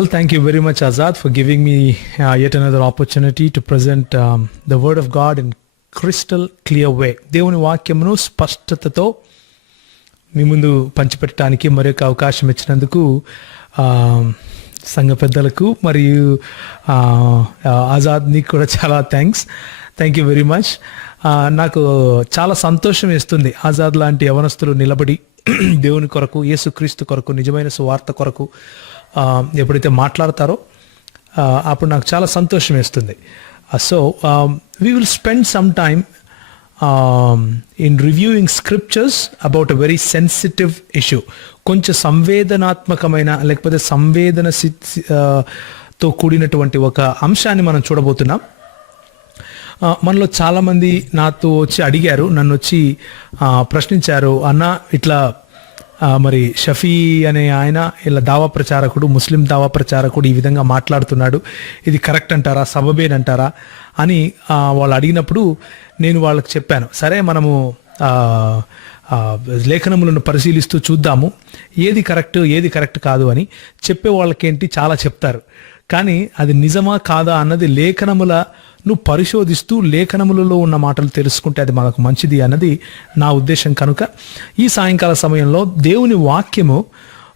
Well, thank you very much, Azad, for giving me yet another opportunity to present the Word of God in crystal clear way. దేవుని వాక్యమును స్పష్టతతో మీ ముందు పంచిపెట్టడానికి మరొక అవకాశం ఇచ్చినందుకు సంఘ పెద్దలకు మరియు ఆజాద్ నీకు కూడా చాలా థ్యాంక్ యూ వెరీ మచ్. నాకు చాలా సంతోషం వేస్తుంది ఆజాద్ లాంటి యవనస్తులు నిలబడి దేవుని కొరకు, యేసుక్రీస్తు కొరకు, నిజమైన సువార్త కొరకు ఎప్పుడైతే మాట్లాడతారో అప్పుడు నాకు చాలా సంతోషం వేస్తుంది. So we will spend some time in reviewing scriptures about a very sensitive issue. కొంచెం సంవేదనాత్మకమైన లేకపోతే తో కూడినటువంటి ఒక అంశాన్ని మనం చూడబోతున్నాం. మనలో చాలామంది నాతో వచ్చి అడిగారు, నన్ను వచ్చి ప్రశ్నించారు, అన్న ఇట్లా మరి షఫీ అనే ఆయన ఇలా దావా ప్రచారకుడు, ముస్లిం దావా ప్రచారకుడు ఈ విధంగా మాట్లాడుతున్నాడు, ఇది కరెక్ట్ అంటారా, సబబేనంటారా అని వాళ్ళు అడిగినప్పుడు నేను వాళ్ళకి చెప్పాను, సరే మనము లేఖనములను పరిశీలిస్తూ చూద్దాము ఏది కరెక్ట్ కాదు అని. చెప్పే వాళ్ళకేంటి చాలా చెప్తారు, కానీ అది నిజమా కాదా అన్నది లేఖనములను పరిశోధిస్తూ లేఖనములలో ఉన్న మాటలు తెలుసుకుంటే అది మనకు మంచిది అన్నది నా ఉద్దేశం. కనుక ఈ సాయంకాల సమయంలో దేవుని వాక్యము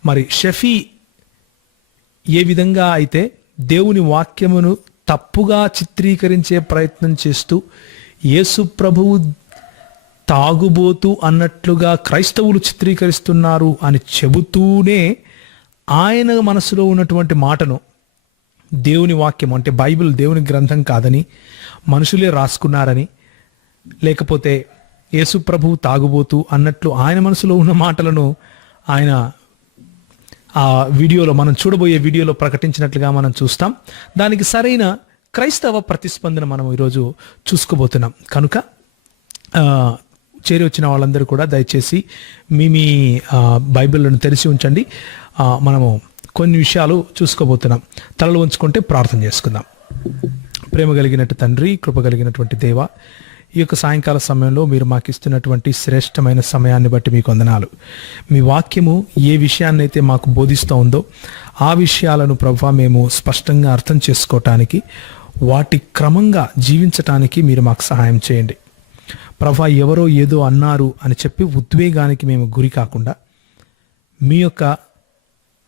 మరి షఫీ ఏ విధంగా అయితే దేవుని వాక్యమును తప్పుగా చిత్రీకరించే ప్రయత్నం చేస్తూ యేసు ప్రభువు తాగుబోతూ అన్నట్లుగా క్రైస్తవులు చిత్రీకరిస్తున్నారు అని చెబుతూనే ఆయన మనసులో ఉన్నటువంటి మాటను దేవుని వాక్యం అంటే బైబిల్ దేవుని గ్రంథం కాదని, మనుషులే రాసుకున్నారని, లేకపోతే యేసు ప్రభువు తాగుబోతూ అన్నట్లు ఆయన మనసులో ఉన్న మాటలను ఆయన ఆ వీడియోలో, మనం చూడబోయే వీడియోలో ప్రకటించినట్లుగా మనం చూస్తాం. దానికి సరైన క్రైస్తవ ప్రతిస్పందన మనం ఈరోజు చూసుకోబోతున్నాం. కనుక చేరి వచ్చిన వాళ్ళందరూ కూడా దయచేసి మీ బైబిల్లను తెరిచి ఉంచండి. మనము కొన్ని విషయాలు చూసుకోబోతున్నాం. తలలు ఉంచుకుంటే ప్రార్థన చేసుకుందాం. ప్రేమ కలిగినట్టు తండ్రి, కృప కలిగినటువంటి దేవ, ఈ యొక్క సాయంకాల సమయంలో మీరు మాకు ఇస్తున్నటువంటి శ్రేష్టమైన సమయాన్ని బట్టి మీకు వందనాలు. మీ వాక్యము ఏ విషయాన్ని అయితే మాకు బోధిస్తూ ఉందో ఆ విషయాలను ప్రభువా మేము స్పష్టంగా అర్థం చేసుకోవటానికి, వాటి క్రమంగా జీవించటానికి మీరు మాకు సహాయం చేయండి. ప్రభువా, ఎవరో ఏదో అన్నారు అని చెప్పి ఉద్వేగానికి మేము గురి కాకుండా మీ యొక్క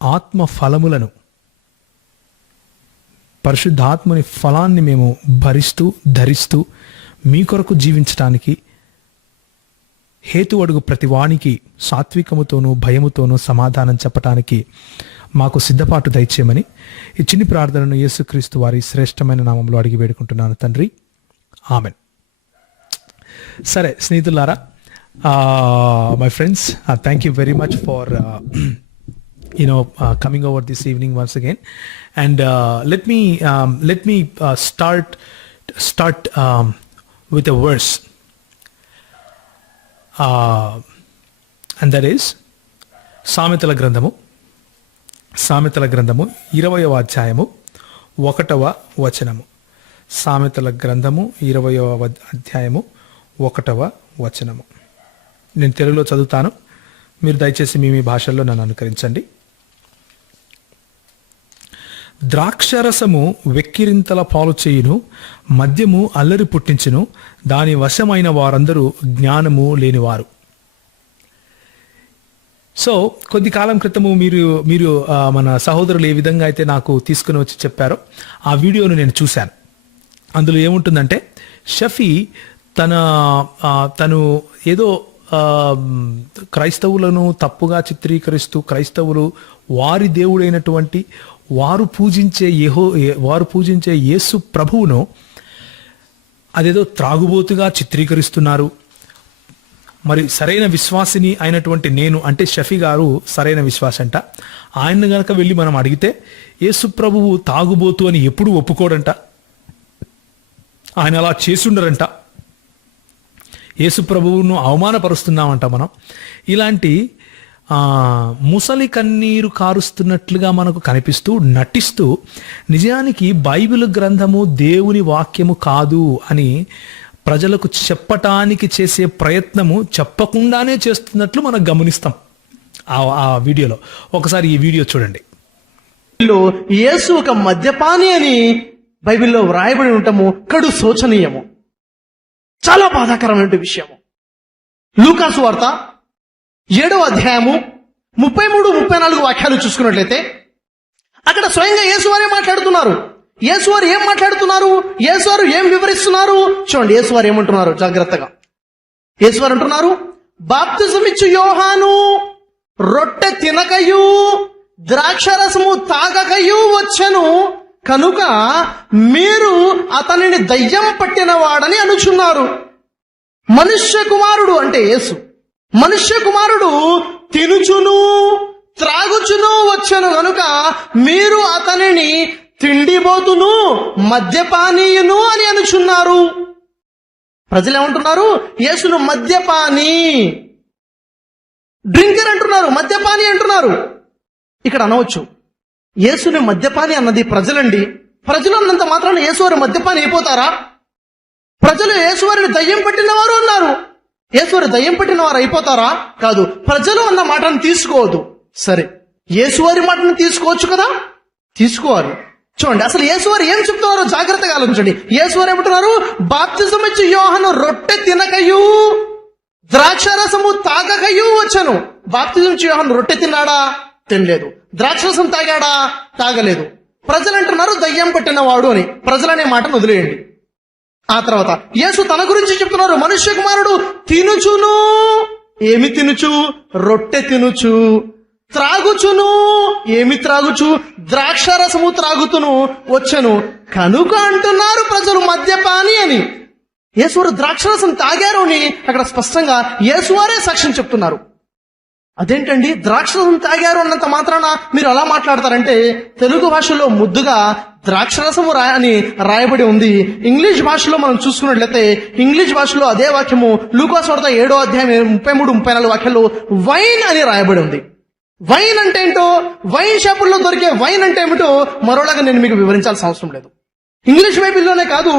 ఆత్మ ఫలములను, పరిశుద్ధాత్మని ఫలాన్ని మేము ధరిస్తూ మీ కొరకు జీవించటానికి హేతు అడుగు ప్రతి వానికి సాత్వికముతోనూ భయముతోనూ సమాధానం చెప్పటానికి మాకు సిద్ధపాటు దయచేయమని ఈ చిన్ని ప్రార్థనను యేసుక్రీస్తు వారి శ్రేష్టమైన నామంలో అడిగి వేడుకుంటున్నాను తండ్రి, ఆమెన్. సరే స్నేహితులారా, my friends, thank you very much for coming over this evening once again, and let me start with a verse, and that is సామెతల గ్రంథము 20వ అధ్యాయము 1వ వచనము. సామెతల గ్రంథము 20వ అధ్యాయము 1వ వచనము. నేను తెలుగులో చదువుతాను, మీరు దయచేసి మీ భాషల్లో నన్ను అనుకరించండి. ద్రాక్షరసము వెక్కిరింతల పాలు చేయును, మద్యము అల్లరి పుట్టించును, దాని వశమైన వారందరూ జ్ఞానము లేనివారు. సో కొద్ది కాలం క్రితము మీరు మన సహోదరులు ఏ విధంగా అయితే నాకు తీసుకుని వచ్చి చెప్పారో ఆ వీడియోను నేను చూశాను. అందులో ఏముంటుందంటే, షఫీ తను ఏదో క్రైస్తవులను తప్పుగా చిత్రీకరిస్తూ, క్రైస్తవులు వారి దేవుడైనటువంటి వారు పూజించే యేసు ప్రభువును అదేదో త్రాగుబోతుగా చిత్రీకరిస్తున్నారు. మరి సరైన విశ్వాసిని అయినటువంటి నేను, అంటే షఫీ గారు సరైన విశ్వాసి అంట, ఆయన్ని గనక వెళ్ళి మనం అడిగితే యేసు ప్రభువు తాగుబోతు అని ఎప్పుడు ఒప్పుకోడంట, ఆయన అలా చేసుండరంట, యేసు ప్రభువును అవమానపరుస్తున్నామంట మనం. ఇలాంటి ముసలి కన్నీరు కారుస్తున్నట్లుగా మనకు కనిపిస్తూ నటిస్తూ నిజానికి బైబిల్ గ్రంథము దేవుని వాక్యము కాదు అని ప్రజలకు చెప్పటానికి చేసే ప్రయత్నము చెప్పకుండానే చేస్తున్నట్లు మనం గమనిస్తాం ఆ వీడియోలో. ఒకసారి ఈ వీడియో చూడండి. బైబిల్లో యేసు ఒక మద్యపాని అని బైబిల్లో వ్రాయబడి ఉండటము కడు శోచనీయము, చాలా బాధాకరమైన విషయము. లూకాసు వార్త 7వ అధ్యాయము 33-34 వాక్యాలు చూసుకున్నట్లయితే అక్కడ స్వయంగా యేసువారే మాట్లాడుతున్నారు. యేసువారు ఏం మాట్లాడుతున్నారు, యేసువారు ఏం వివరిస్తున్నారు చూడండి. యేసువారు ఏమంటున్నారు జాగ్రత్తగా. యేసువారు అంటున్నారు, బాప్తిజమిచ్చు యోహాను రొట్టె తినకయు ద్రాక్షరసము తాగకయు వచ్చెను కనుక మీరు అతనిని దయ్యం పట్టిన వాడని అనుచున్నారు. మనుష్య కుమారుడు అంటే యేసు, మనుష్య కుమారుడు తినుచును త్రాగుచును వచ్చెను కనుక మీరు అతనిని తిండిబోతును మద్యపానీయును అని అనుచున్నారు. ప్రజలు ఏమంటున్నారు, యేసును మద్యపాని, డ్రింకర్ అంటున్నారు, మద్యపాని అంటున్నారు. ఇక్కడ అనవచ్చు, యేసుని మద్యపాని అన్నది ప్రజలండి. ప్రజలు అన్నంత మాత్రాన యేసువారు మద్యపాని అయిపోతారా? ప్రజలు యేసువారిని దయ్యం పట్టిన వారు అన్నారు, యేసువారు దయ్యం పట్టిన వారు అయిపోతారా? కాదు, ప్రజలు అన్న మాటను తీసుకోవద్దు. సరే, యేసువారి మాటను తీసుకోవచ్చు కదా, తీసుకోవాలి. చూడండి అసలు యేసువారు ఏం చెప్తున్నారో జాగ్రత్తగా ఆలోచించండి. యేసువారు ఏమంటున్నారు, బాప్తిజం ఇచ్చి యోహాను రొట్టె తినకయు ద్రాక్షరసము తాగకయు వచ్చను. బాప్తిజం ఇచ్చి యోహాను రొట్టె తిన్నాడా? తినలేదు. ద్రాక్షరసం తాగాడా? తాగలేదు. ప్రజలు అంటున్నారు దయ్యం పట్టిన వాడు అని. ప్రజలనే మాటను వదిలేయండి. ఆ తర్వాత యేసు తన గురించి చెప్తున్నారు, మనుష్య కుమారుడు తినుచును, ఏమి తినుచు? రొట్టె తినుచు, త్రాగుచును, ఏమి త్రాగుచు? ద్రాక్షరసము త్రాగుతును వచ్చను కనుక అంటున్నారు ప్రజలు మద్యపాని అని. యేసువారు ద్రాక్షరసం తాగారు అని అక్కడ స్పష్టంగా యేసువారే సాక్ష్యం చెప్తున్నారు. అదేంటండి, ద్రాక్షరసం తాగారు అన్నంత మాత్రాన మీరు అలా మాట్లాడతారంటే, తెలుగు భాషలో ముద్దుగా ద్రాక్షరసము అని రాయబడి ఉంది. ఇంగ్లీష్ భాషలో మనం చూసుకున్నట్లయితే ఇంగ్లీష్ భాషలో అదే వాక్యము లూకాసు వార్త 7వ అధ్యాయం 33-34 వాక్యాల్లో వైన్ అని రాయబడి ఉంది. వైన్ అంటే ఏంటో, వైన్ షాపుల్లో దొరికే వైన్ అంటే ఏమిటో మరోలాగా నేను మీకు వివరించాల్సిన అవసరం లేదు. ఇంగ్లీష్ బైబిల్లోనే కాదు,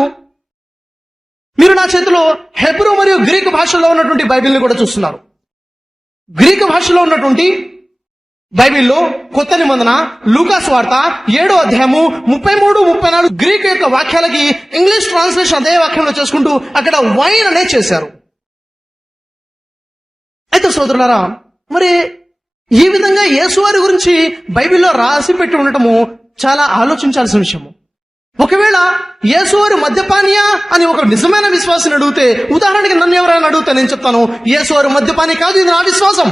మీరు నా చేతిలో హెబ్రూ మరియు గ్రీకు భాషలో ఉన్నటువంటి బైబిల్ని కూడా చూస్తున్నారు. గ్రీకు భాషలో ఉన్నటువంటి బైబిల్లో కొత్త నిబంధన లూకాసు వార్త 7వ అధ్యాయము 33-34 గ్రీకు యొక్క వాక్యాలకి ఇంగ్లీష్ ట్రాన్స్లేషన్ అదే వాక్యంలో చేసుకుంటూ అక్కడ వైన్ అనే చేశారు. అయితే సోదరులారా, మరి ఈ విధంగా యేసువారి గురించి బైబిల్లో రాసి పెట్టి ఉండటము చాలా ఆలోచించాల్సిన విషయము. ఒకవేళ యేసువారు మద్యపానియా అని ఒక నిజమైన విశ్వాసిని అడిగితే, ఉదాహరణకి నన్ను ఎవరైనా అడిగితే నేను చెప్తాను, యేసువారు మద్యపాని కాదు, ఇది నా విశ్వాసం.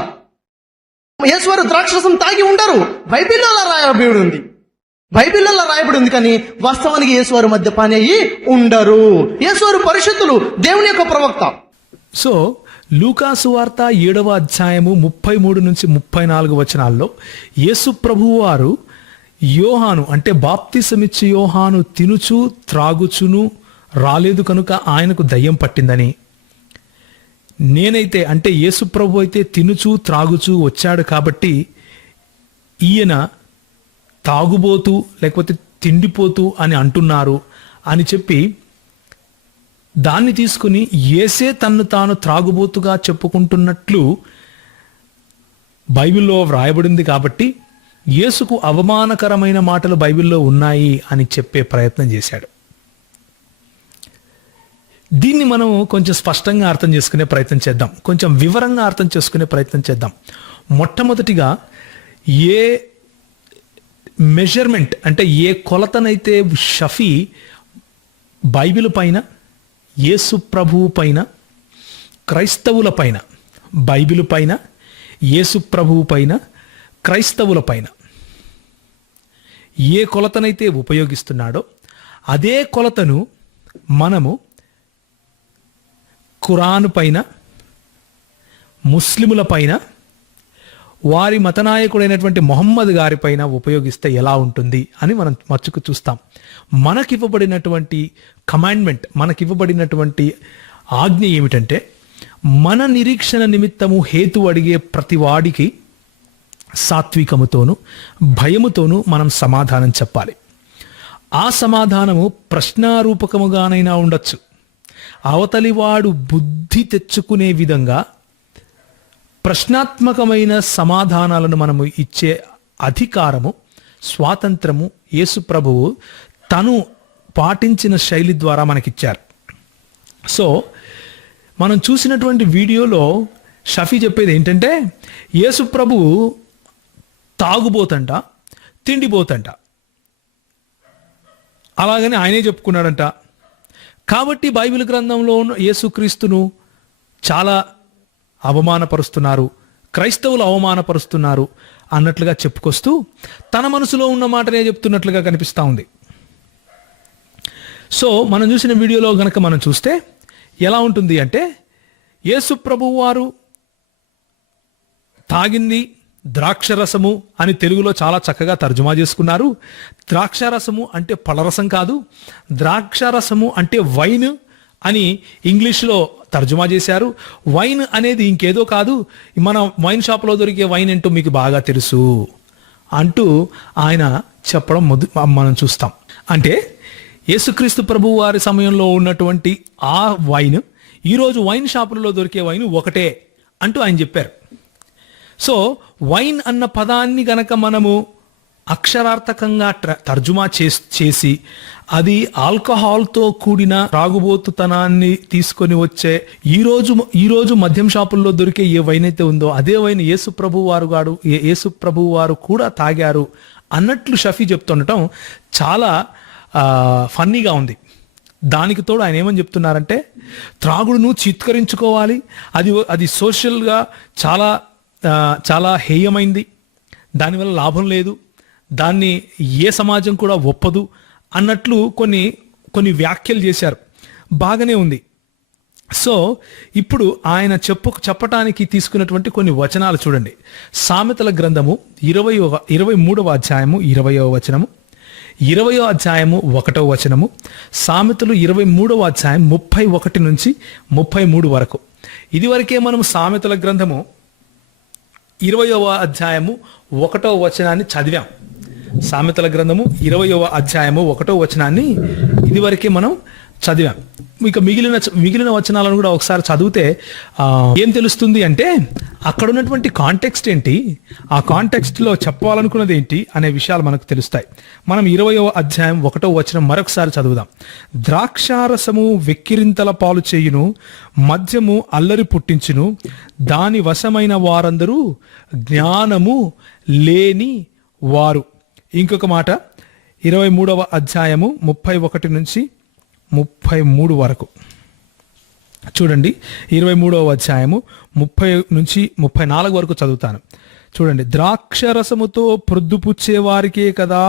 యేసువారు ద్రాక్షరసం తాగి ఉంటారు, బైబిల్లో అలా రాయబడి ఉంది, బైబిల్లో అలా రాయబడి ఉంది. కానీ వాస్తవానికి యేసువారు మద్యపాని అయ్యి ఉండరు. యేసువారు పరిశుద్ధులు, దేవుని యొక్క ప్రవక్త. సో లూకాసు వార్త 7వ అధ్యాయము 33-34 వచనాల్లో యేసు ప్రభువు వారు యోహాను అంటే బాప్తిసమిచ్చి యోహాను తినుచు త్రాగుచును రాలేదు కనుక ఆయనకు దయ్యం పట్టిందని, నేనైతే అంటే యేసు ప్రభు అయితే తినుచు త్రాగుచు వచ్చాడు కాబట్టి ఈయన తాగుబోతూ లేకపోతే తిండిపోతూ అని అంటున్నారు అని చెప్పి దాన్ని తీసుకుని యేసే తన్ను తాను త్రాగుబోతుగా చెప్పుకుంటున్నట్లు బైబిల్లో వ్రాయబడింది కాబట్టి యేసుకు అవమానకరమైన మాటలు బైబిల్లో ఉన్నాయి అని చెప్పే ప్రయత్నం చేశాడు. దీన్ని మనం కొంచెం స్పష్టంగా అర్థం చేసుకునే ప్రయత్నం చేద్దాం, కొంచెం వివరంగా అర్థం చేసుకునే ప్రయత్నం చేద్దాం. మొట్టమొదటిగా ఏ మెజర్మెంట్ అంటే ఏ కొలతనైతే షఫీ బైబిల్ పైన, యేసు ప్రభువు పైన, క్రైస్తవుల పైన, బైబిల్ పైన, యేసు ప్రభువు పైన, క్రైస్తవుల పైన ఏ కొలతనైతే ఉపయోగిస్తున్నాడో అదే కొలతను మనము ఖురాన్ పైన, ముస్లిముల పైన, వారి మతనాయకుడైనటువంటి మొహమ్మద్ గారి పైన ఉపయోగిస్తే ఎలా ఉంటుంది అని మనం మచ్చుకు చూస్తాం. మనకివ్వబడినటువంటి కమాండ్మెంట్, మనకివ్వబడినటువంటి ఆజ్ఞ ఏమిటంటే, మన నిరీక్షణ నిమిత్తము హేతు అడిగే ప్రతి వాడికి సాత్వికముతోనూ భయముతోనూ మనం సమాధానం చెప్పాలి. ఆ సమాధానము ప్రశ్నారూపకముగానైనా ఉండొచ్చు. అవతలివాడు బుద్ధి తెచ్చుకునే విధంగా ప్రశ్నాత్మకమైన సమాధానాలను మనము ఇచ్చే అధికారము స్వాతంత్రము యేసు ప్రభువు తను పాటించిన శైలి ద్వారా మనకిచ్చారు. సో మనం చూసినటువంటి వీడియోలో షఫీ చెప్పేది ఏంటంటే యేసు ప్రభువు తాగుబోతంట, తిండిపోతంట, అలాగని ఆయనే చెప్పుకున్నాడంట. కాబట్టి బైబిల్ గ్రంథంలో ఉన్న యేసుక్రీస్తును చాలా అవమానపరుస్తున్నారు, క్రైస్తవులు అవమానపరుస్తున్నారు అన్నట్లుగా చెప్పుకొస్తూ తన మనసులో ఉన్న మాటనే చెప్తున్నట్లుగా కనిపిస్తూ ఉంది. సో మనం చూసిన వీడియోలో గనక మనం చూస్తే ఎలా ఉంటుంది అంటే యేసు ప్రభువు వారు తాగింది ద్రాక్షరసము అని తెలుగులో చాలా చక్కగా తర్జుమా చేసుకున్నారు. ద్రాక్షరసము అంటే పళ్ళరసం కాదు, ద్రాక్షరసము అంటే వైన్ అని ఇంగ్లీష్లో తర్జుమా చేశారు. వైన్ అనేది ఇంకేదో కాదు, మన వైన్ షాప్లో దొరికే వైన్ ఏంటో మీకు బాగా తెలుసు అంటూ ఆయన చెప్పడం మనం చూస్తాం. అంటే యేసుక్రీస్తు ప్రభువు వారి సమయంలో ఉన్నటువంటి ఆ వైన్ ఈరోజు వైన్ షాపులలో దొరికే వైన్ ఒకటే అంటూ ఆయన చెప్పారు. సో వైన్ అన్న పదాన్ని గనక మనము అక్షరార్థకంగా తర్జుమా చేసి అది ఆల్కహాల్తో కూడిన త్రాగుబోతుతనాన్ని తీసుకొని వచ్చే ఈరోజు మద్యం షాపుల్లో దొరికే ఏ వైన్ అయితే ఉందో అదే వైన్ యేసు ప్రభువు వారు కూడా తాగారు అన్నట్లు షఫీ చెప్తుండటం చాలా ఫన్నీగా ఉంది. దానికి తోడు ఆయన ఏమని చెప్తున్నారంటే త్రాగుడును చిత్కరించుకోవాలి, అది సోషల్గా చాలా చాలా హేయమైంది, దానివల్ల లాభం లేదు, దాన్ని ఏ సమాజం కూడా ఒప్పదు అన్నట్లు కొన్ని వ్యాఖ్యలు చేశారు. బాగానే ఉంది. సో ఇప్పుడు ఆయన చెప్పటానికి తీసుకున్నటువంటి కొన్ని వచనాలు చూడండి. సామెతల గ్రంథము 23వ అధ్యాయము 20వ వచనము, 20వ అధ్యాయము 1వ వచనము, సామెతలు 23వ అధ్యాయం 31 నుంచి 33 వరకు. ఇదివరకే మనం సామెతల గ్రంథము 20వ అధ్యాయము 1వ వచనాన్ని చదివాం. సామెతల గ్రంథము 20వ అధ్యాయము 1వ వచనాన్ని ఇదివరకే మనం చదివాం. ఇక మిగిలిన వచనాలను కూడా ఒకసారి చదివితే ఏం తెలుస్తుంది అంటే అక్కడ ఉన్నటువంటి కాంటెక్స్ట్ ఏంటి, ఆ కాంటెక్స్ట్లో చెప్పాలనుకున్నది ఏంటి అనే విషయాలు మనకు తెలుస్తాయి. మనం 20వ అధ్యాయం 1వ వచనం మరొకసారి చదువుదాం. ద్రాక్షారసము వెక్కిరింతల పాలు చేయును, మద్యము అల్లరి పుట్టించును, దాని వశమైన వారందరూ జ్ఞానము లేని వారు. ఇంకొక మాట 23వ అధ్యాయము 31 నుంచి 33 వరకు చూడండి. 23వ అధ్యాయము 30 నుంచి 34 వరకు చదువుతాను. చూడండి. ద్రాక్షరసముతో ప్రొద్దుపుచ్చే వారికే కదా,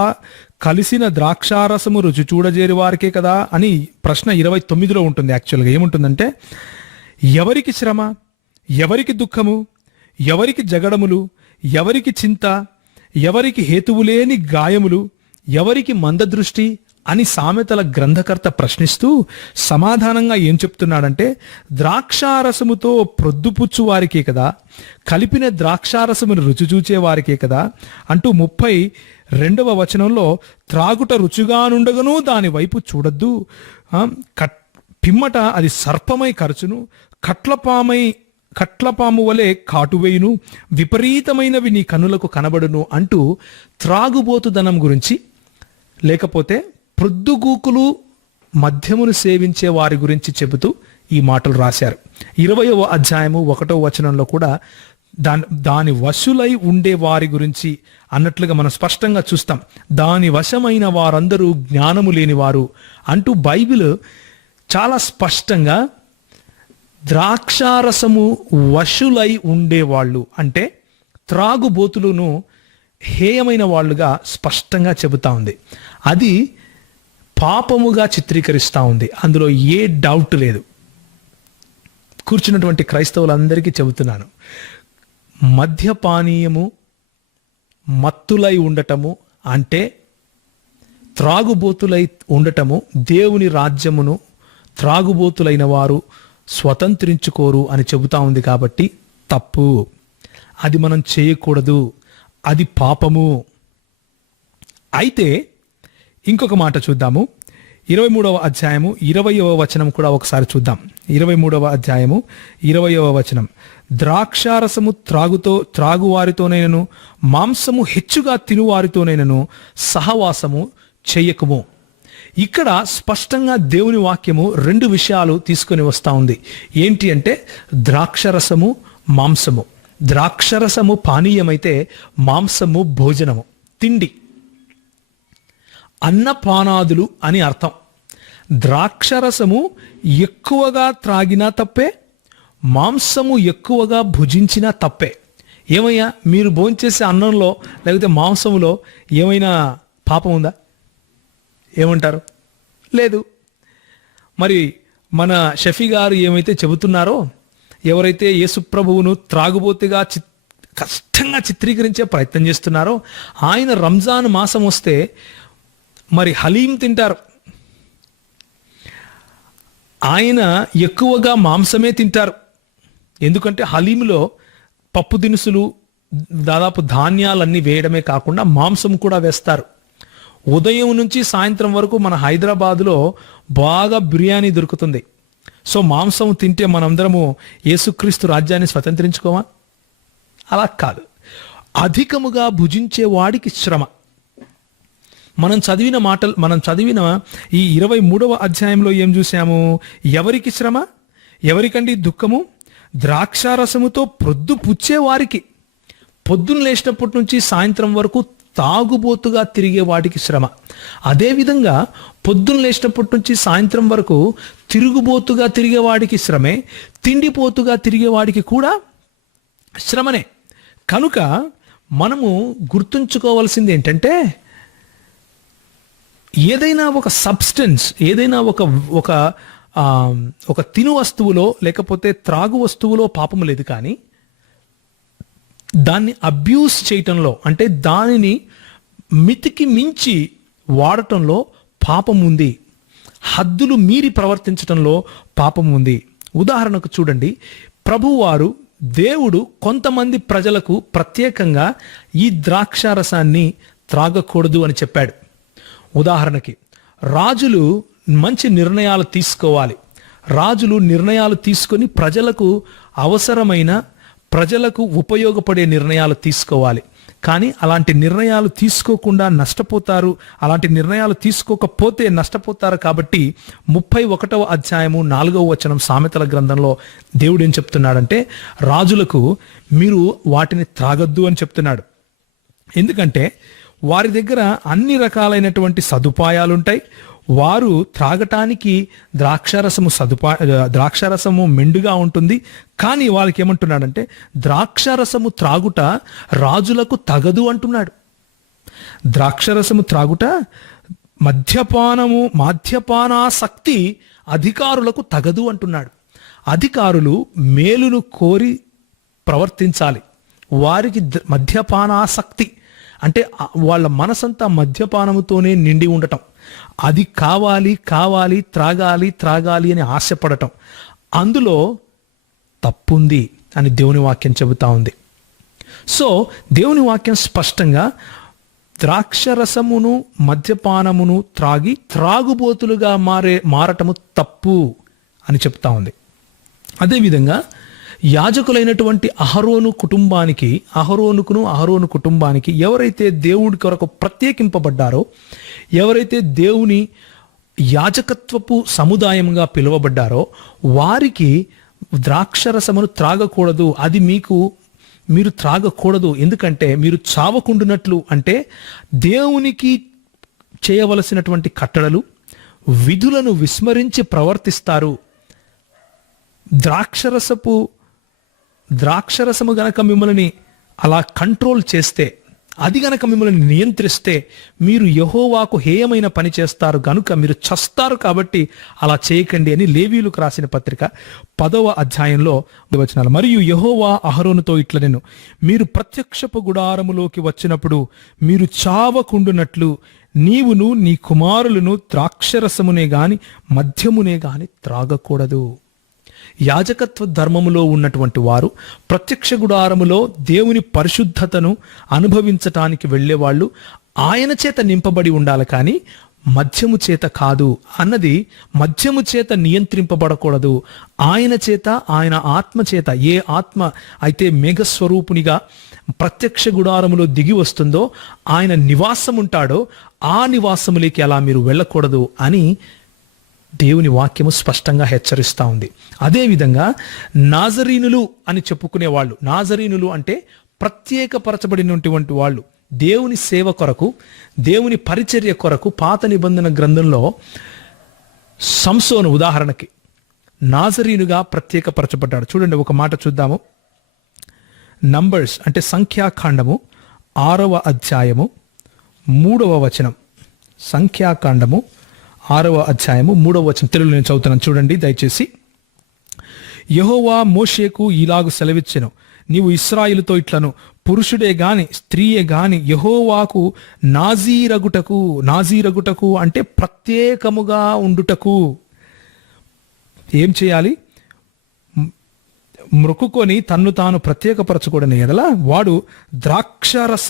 కలిసిన ద్రాక్షారసము రుచి చూడజేరి వారికే కదా అని ప్రశ్న 29లో ఉంటుంది. యాక్చువల్గా ఏముంటుందంటే ఎవరికి శ్రమ, ఎవరికి దుఃఖము, ఎవరికి జగడములు, ఎవరికి చింత, ఎవరికి హేతువులేని గాయములు, ఎవరికి మందదృష్టి అని సామెతల గ్రంథకర్త ప్రశ్నిస్తూ సమాధానంగా ఏం చెప్తున్నాడంటే ద్రాక్షారసముతో ప్రొద్దుపుచ్చు వారికే కదా, కలిపిన ద్రాక్షారసమును రుచి చూచే వారికే కదా అంటూ 32వ వచనంలో త్రాగుట రుచిగానుండగను దాని వైపు చూడద్దు, పిమ్మట అది సర్పమై కరచును, కట్లపాము వలె కాటువేయును, విపరీతమైనవి నీ కన్నులకు కనబడును అంటూ త్రాగుబోతుదనం గురించి, లేకపోతే ప్రొద్దుగూకులు మద్యమును సేవించే వారి గురించి చెబుతూ ఈ మాటలు రాశారు. 20వ అధ్యాయము 1వ వచనంలో కూడా దాని వశులై ఉండే వారి గురించి అన్నట్లుగా మనం స్పష్టంగా చూస్తాం. దాని వశమైన వారందరూ జ్ఞానము లేనివారు అంటూ బైబిల్ చాలా స్పష్టంగా ద్రాక్షారసము వశులై ఉండేవాళ్ళు అంటే త్రాగుబోతులను హేయమైన వాళ్ళుగా స్పష్టంగా చెబుతా ఉంది. అది పాపముగా చిత్రీకరిస్తూ ఉంది, అందులో ఏ డౌట్ లేదు. కూర్చున్నటువంటి క్రైస్తవులందరికీ చెబుతున్నాను, మద్యపానీయము మత్తులై ఉండటము అంటే త్రాగుబోతులై ఉండటము, దేవుని రాజ్యమును త్రాగుబోతులైన వారు స్వతంత్రించుకోరు అని చెబుతా ఉంది. కాబట్టి తప్పు, అది మనం చేయకూడదు, అది పాపము. అయితే ఇంకొక మాట చూద్దాము. 23వ అధ్యాయము 20వ వచనం కూడా ఒకసారి చూద్దాం. 23వ అధ్యాయము 20వ వచనం, ద్రాక్షారసము త్రాగువారితోనైనను మాంసము హెచ్చుగా తినువారితోనైనను సహవాసము చెయ్యకుము. ఇక్కడ స్పష్టంగా దేవుని వాక్యము 2 విషయాలు తీసుకొని వస్తూ ఉంది. ఏంటి అంటే ద్రాక్షరసము, మాంసము. ద్రాక్షరసము పానీయమైతే మాంసము భోజనము, తిండి, అన్నపానాదులు అని అర్థం. ద్రాక్షరసము ఎక్కువగా త్రాగినా తప్పే, మాంసము ఎక్కువగా భుజించినా తప్పే. ఏమయ్యా, మీరు భోంచేసే అన్నంలో లేకపోతే మాంసములో ఏమైనా పాపం ఉందా? ఏమంటారు? లేదు. మరి మన షఫీ గారు ఏమైతే చెబుతున్నారో, ఎవరైతే యేసుప్రభువును త్రాగుబోతుగా కష్టంగా చిత్రీకరించే ప్రయత్నం చేస్తున్నారో, ఆయన రంజాన్ మాసం వస్తే మరి హలీం తింటారు, ఆయన ఎక్కువగా మాంసమే తింటారు. ఎందుకంటే హలీంలో పప్పు దినుసులు, దాదాపు ధాన్యాలన్నీ వేయడమే కాకుండా మాంసం కూడా వేస్తారు. ఉదయం నుంచి సాయంత్రం వరకు మన హైదరాబాదులో బాగా బిర్యానీ దొరుకుతుంది. సో మాంసం తింటే మనందరము యేసుక్రీస్తు రాజ్యాన్ని స్వతంత్రించుకోమా? అలా కాదు. అధికముగా భుజించే వాడికి శ్రమ. మనం చదివిన ఈ 23వ అధ్యాయంలో ఏం చూసాము? ఎవరికి శ్రమ? ఎవరికండి దుఃఖము? ద్రాక్షారసముతో ప్రొద్దు పుచ్చే వారికి. పొద్దున్న లేచినప్పటి నుంచి సాయంత్రం వరకు తాగుబోతుగా తిరిగే వాటికి శ్రమ. అదేవిధంగా పొద్దున్న లేచినప్పటి నుంచి సాయంత్రం వరకు తిరుగుబోతుగా తిరిగే వాడికి శ్రమే, తిండిపోతుగా తిరిగే వాడికి కూడా శ్రమనే. కనుక మనము గుర్తుంచుకోవాల్సింది ఏంటంటే, ఏదైనా ఒక సబ్స్టెన్స్, ఏదైనా ఒక తిను వస్తువులో లేకపోతే త్రాగు వస్తువులో పాపం లేదు, కానీ దాన్ని అబ్యూస్ చేయటంలో, అంటే దానిని మితికి మించి వాడటంలో పాపం ఉంది. హద్దులు మీరి ప్రవర్తించటంలో పాపం ఉంది. ఉదాహరణకు చూడండి, ప్రభువారు దేవుడు కొంతమంది ప్రజలకు ప్రత్యేకంగా ఈ ద్రాక్షారసాన్ని త్రాగకూడదు అని చెప్పాడు. ఉదాహరణకి, రాజులు మంచి నిర్ణయాలు తీసుకోవాలి. రాజులు నిర్ణయాలు తీసుకొని ప్రజలకు అవసరమైన, ప్రజలకు ఉపయోగపడే నిర్ణయాలు తీసుకోవాలి. కానీ అలాంటి నిర్ణయాలు తీసుకోకుండా నష్టపోతారు, అలాంటి నిర్ణయాలు తీసుకోకపోతే నష్టపోతారు. కాబట్టి 31వ అధ్యాయము 4వ వచనం సామెతల గ్రంథంలో దేవుడు ఏం చెప్తున్నాడంటే, రాజులకు మీరు వాటిని త్రాగొద్దు అని చెప్తున్నాడు. ఎందుకంటే వారి దగ్గర అన్ని రకాలైనటువంటి సదుపాయాలుంటాయి. వారు త్రాగటానికి ద్రాక్షారసము మెండుగా ఉంటుంది. కానీ వాళ్ళకి ఏమంటున్నాడంటే, ద్రాక్షారసము త్రాగుట రాజులకు తగదు అంటున్నాడు. ద్రాక్షారసము త్రాగుట, మద్యపానాసక్తి అధికారులకు తగదు అంటున్నాడు. అధికారులు మేలును కోరి ప్రవర్తించాలి. వారికి మద్యపానాసక్తి అంటే వాళ్ళ మనసంతా మద్యపానముతోనే నిండి ఉండటం, అది కావాలి కావాలి, త్రాగాలి త్రాగాలి అని ఆశపడటం, అందులో తప్పుంది అని దేవుని వాక్యం చెబుతా ఉంది. సో దేవుని వాక్యం స్పష్టంగా ద్రాక్షరసమును మద్యపానమును త్రాగి త్రాగుబోతులుగా మారటము తప్పు అని చెప్తా ఉంది. అదేవిధంగా యాజకులైనటువంటి అహరోను కుటుంబానికి ఎవరైతే దేవుడి కొరకు ప్రత్యేకింపబడ్డారో, ఎవరైతే దేవుని యాజకత్వపు సముదాయంగా పిలువబడ్డారో, వారికి ద్రాక్షరసమును త్రాగకూడదు. అది మీరు త్రాగకూడదు. ఎందుకంటే మీరు చావకుండునట్లు, అంటే దేవునికి చేయవలసినటువంటి కట్టడలు, విధులను విస్మరించి ప్రవర్తిస్తారు. ద్రాక్షరసము గనక మిమ్మల్ని అలా కంట్రోల్ చేస్తే, అది గనక మిమ్మల్ని నియంత్రిస్తే, మీరు యెహోవాకు హేయమైన పని చేస్తారు గనుక మీరు చస్తారు. కాబట్టి అలా చేయకండి అని లేవీయులకు రాసిన పత్రిక 10వ అధ్యాయంలో వచనాలు. మరియు యెహోవా అహరోనుతో ఇట్లనెను, మీరు ప్రత్యక్షపు గుడారములోకి వచ్చినప్పుడు మీరు చావకుండునట్లు నీవును నీ కుమారులను ద్రాక్షరసమునే గాని మద్యమునే గాని త్రాగకూడదు. యాజకత్వ ధర్మములో ఉన్నటువంటి వారు ప్రత్యక్ష గుడారములో దేవుని పరిశుద్ధతను అనుభవించటానికి వెళ్ళేవాళ్ళు ఆయన చేత నింపబడి ఉండాలి. కానీ మద్యము చేత కాదు అన్నది మద్యము చేత నియంత్రింపబడకూడదు. ఆయన చేత, ఆయన ఆత్మ చేత, ఏ ఆత్మ అయితే మేఘస్వరూపునిగా ప్రత్యక్ష గుడారములో దిగి వస్తుందో, ఆయన నివాసం ఉంటాడో ఆ నివాసములోకి అలా మీరు వెళ్ళకూడదు అని దేవుని వాక్యము స్పష్టంగా హెచ్చరిస్తూ ఉంది. అదేవిధంగా నాజరీనులు అని చెప్పుకునే వాళ్ళు, నాజరీనులు అంటే ప్రత్యేకపరచబడినటువంటి వాళ్ళు, దేవుని సేవ కొరకు, దేవుని పరిచర్య కొరకు పాత నిబంధన గ్రంథంలో సంసోను ఉదాహరణకి నాజరీనుగా ప్రత్యేకపరచబడ్డాడు. చూడండి, ఒక మాట చూద్దాము. నంబర్స్ అంటే సంఖ్యాకాండము 6వ అధ్యాయము 3వ వచనం. సంఖ్యాకాండము 6వ అధ్యాయము 3వ వచనం తెలుగులో నేను చదువుతున్నాను, చూడండి దయచేసి. యెహోవా మోషేకు ఇలాగు సెలవిచ్చెను, నీవు ఇశ్రాయేలుతో ఇట్లను, పురుషుడే గాని స్త్రీయే గాని యెహోవాకు నాజీరగుటకు అంటే ప్రత్యేకముగా ఉండుటకు ఏం చేయాలి? మ్రొక్కుకొని తన్ను తాను ప్రత్యేకపరచకూడని ఎడల వాడు ద్రాక్షారస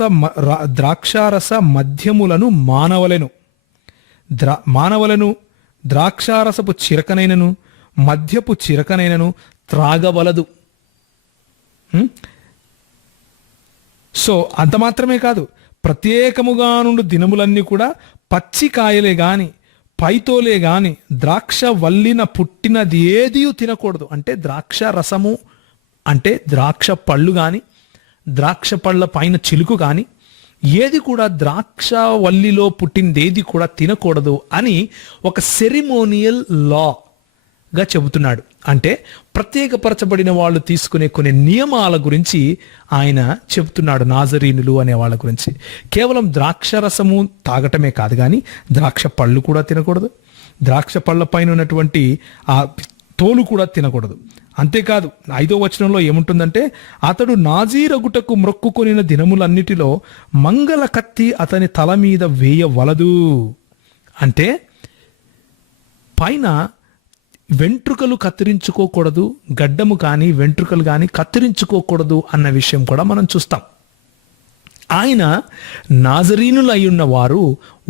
మద్యములను మానవలను ద్రాక్షారసపు చిరకనైనను మద్యపు చిరకనైనను త్రాగవలదు. సో అంత మాత్రమే కాదు, ప్రత్యేకముగా నుండి దినములన్నీ కూడా పచ్చి కాయలే గాని పైతోలే గాని ద్రాక్ష వల్లిన పుట్టినది ఏది తినకూడదు. అంటే ద్రాక్ష రసము అంటే ద్రాక్ష పళ్ళు కానీ ద్రాక్ష పళ్ళ పైన చిలుకు కానీ ఏది కూడా ద్రాక్ష వల్లిలో పుట్టిందేది కూడా తినకూడదు అని ఒక సెరిమోనియల్ లాగా చెబుతున్నాడు. అంటే ప్రత్యేకపరచబడిన వాళ్ళు తీసుకునే కొన్ని నియమాల గురించి ఆయన చెబుతున్నాడు. నాజరీనులు అనే వాళ్ళ గురించి కేవలం ద్రాక్ష రసము తాగటమే కాదు కానీ ద్రాక్ష పళ్ళు కూడా తినకూడదు, ద్రాక్ష పళ్ళ పైన ఉన్నటువంటి ఆ తోలు కూడా తినకూడదు. అంతేకాదు 5వ వచనంలో ఏముంటుందంటే, అతడు నాజీరగుటకు మ్రొక్కుకొనిన దినములన్నిటిలో మంగళ కత్తి అతని తల మీద వేయవలదు. అంటే పైన వెంట్రుకలు కత్తిరించుకోకూడదు, గడ్డము కానీ వెంట్రుకలు కానీ కత్తిరించుకోకూడదు అన్న విషయం కూడా మనం చూస్తాం. ఆయన నాజరీనులు అయి ఉన్న వారు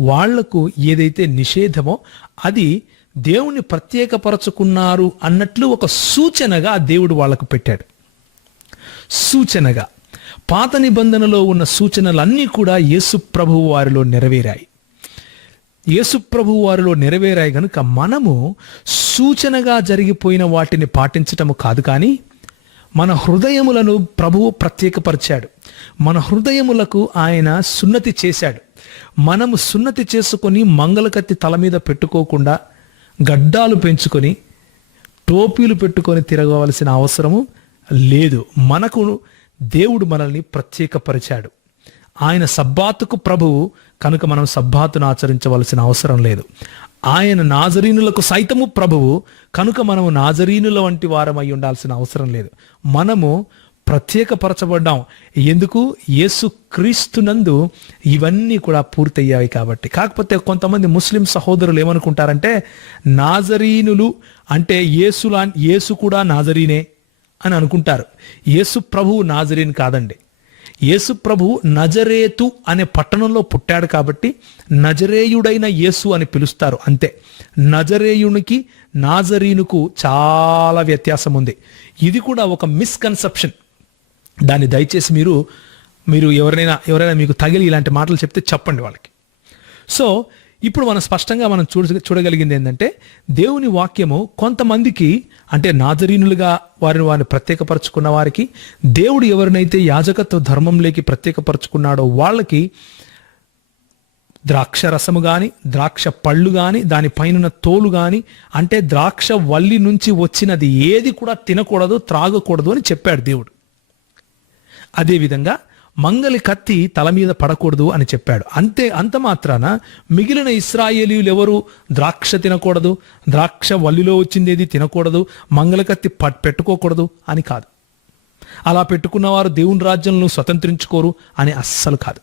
వాళ్లకు ఏదైతే నిషేధమో అది దేవుని ప్రత్యేకపరచుకున్నారు అన్నట్లు ఒక సూచనగా దేవుడు వాళ్లకు పెట్టాడు. సూచనగా పాత నిబంధనలో ఉన్న సూచనలన్నీ కూడా యేసు ప్రభువు వారిలో నెరవేరాయి. యేసు ప్రభువు వారిలో నెరవేరాయి గనుక మనము సూచనగా జరిగిపోయిన వాటిని పాటించటము కాదు, కానీ మన హృదయములను ప్రభువు ప్రత్యేకపరిచాడు. మన హృదయములకు ఆయన సున్నతి చేశాడు. మనము సున్నతి చేసుకొని మంగళకత్తి తల మీద పెట్టుకోకుండా గడ్డాలు పెంచుకొని టోపీలు పెట్టుకొని తిరగవలసిన అవసరము లేదు. మనకు దేవుడు మనల్ని ప్రత్యేకపరిచాడు. ఆయన సబ్బాతుకు ప్రభువు కనుక మనం సబ్బాతును ఆచరించవలసిన అవసరం లేదు. ఆయన నాజరీనులకు సైతము ప్రభువు కనుక మనము నాజరీనుల వంటి వారమై ఉండాల్సిన అవసరం లేదు. మనము ప్రత్యేకపరచబడ్డాం. ఎందుకు? యేసు క్రీస్తునందు ఇవన్నీ కూడా పూర్తయ్యాయి కాబట్టి. కాకపోతే కొంతమంది ముస్లిం సహోదరులు ఏమనుకుంటారంటే, నాజరీనులు అంటే యేసు కూడా నాజరీనే అని అనుకుంటారు. యేసు ప్రభువు నాజరీన్ కాదండి. యేసు ప్రభువు నజరేతు అనే పట్టణంలో పుట్టాడు కాబట్టి నజరేయుడైన యేసు అని పిలుస్తారు, అంతే. నజరేయునికి నాజరీనుకు చాలా వ్యత్యాసం ఉంది. ఇది కూడా ఒక మిస్కన్సెప్షన్. దాన్ని దయచేసి మీరు ఎవరైనా మీకు తగిలి ఇలాంటి మాటలు చెప్తే చెప్పండి వాళ్ళకి. సో ఇప్పుడు మనం స్పష్టంగా చూడగలిగింది ఏంటంటే, దేవుని వాక్యము కొంతమందికి అంటే నాజరీనులుగా వారిని ప్రత్యేకపరచుకున్న వారికి, దేవుడు ఎవరినైతే యాజకత్వ ధర్మంలోకి ప్రత్యేకపరచుకున్నాడో వాళ్ళకి ద్రాక్ష రసము కానీ ద్రాక్ష పళ్ళు కానీ దానిపైన తోలు కానీ అంటే ద్రాక్ష వల్లి నుంచి వచ్చినది ఏది కూడా తినకూడదు, త్రాగకూడదు అని చెప్పాడు దేవుడు. అదేవిధంగా మంగలి కత్తి తల మీద పడకూడదు అని చెప్పాడు. అంత మాత్రాన మిగిలిన ఇశ్రాయేలీయులు ఎవరు ద్రాక్ష తినకూడదు, ద్రాక్ష వల్లిలో వచ్చిందేది తినకూడదు, మంగళ కత్తి పెట్టుకోకూడదు అని కాదు. అలా పెట్టుకున్నవారు దేవుని రాజ్యంలో స్వతంత్రించుకోరు అని అస్సలు కాదు.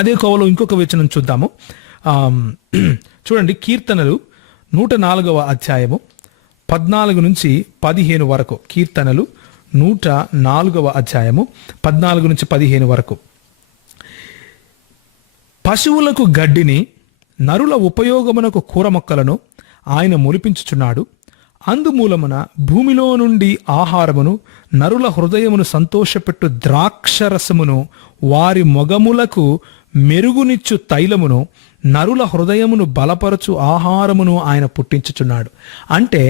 అదే కోవలో ఇంకొక వచనం చూద్దాము. చూడండి, కీర్తనలు 104వ అధ్యాయము 14 నుంచి 15 వరకు. కీర్తనలు 104వ అధ్యాయము 14 నుంచి 15 వరకు. పశువులకు గడ్డిని నరుల ఉపయోగమునకు కూర మొక్కలను ఆయన మొలిపించుచున్నాడు. అందుమూలమున భూమిలో నుండి ఆహారమును, నరుల హృదయమును సంతోషపెట్టు ద్రాక్షరసమును, వారి మొగములకు మెరుగునిచ్చు తైలమును, నరుల హృదయమును బలపరచు ఆహారమును ఆయన పుట్టించుచున్నాడు. అంటే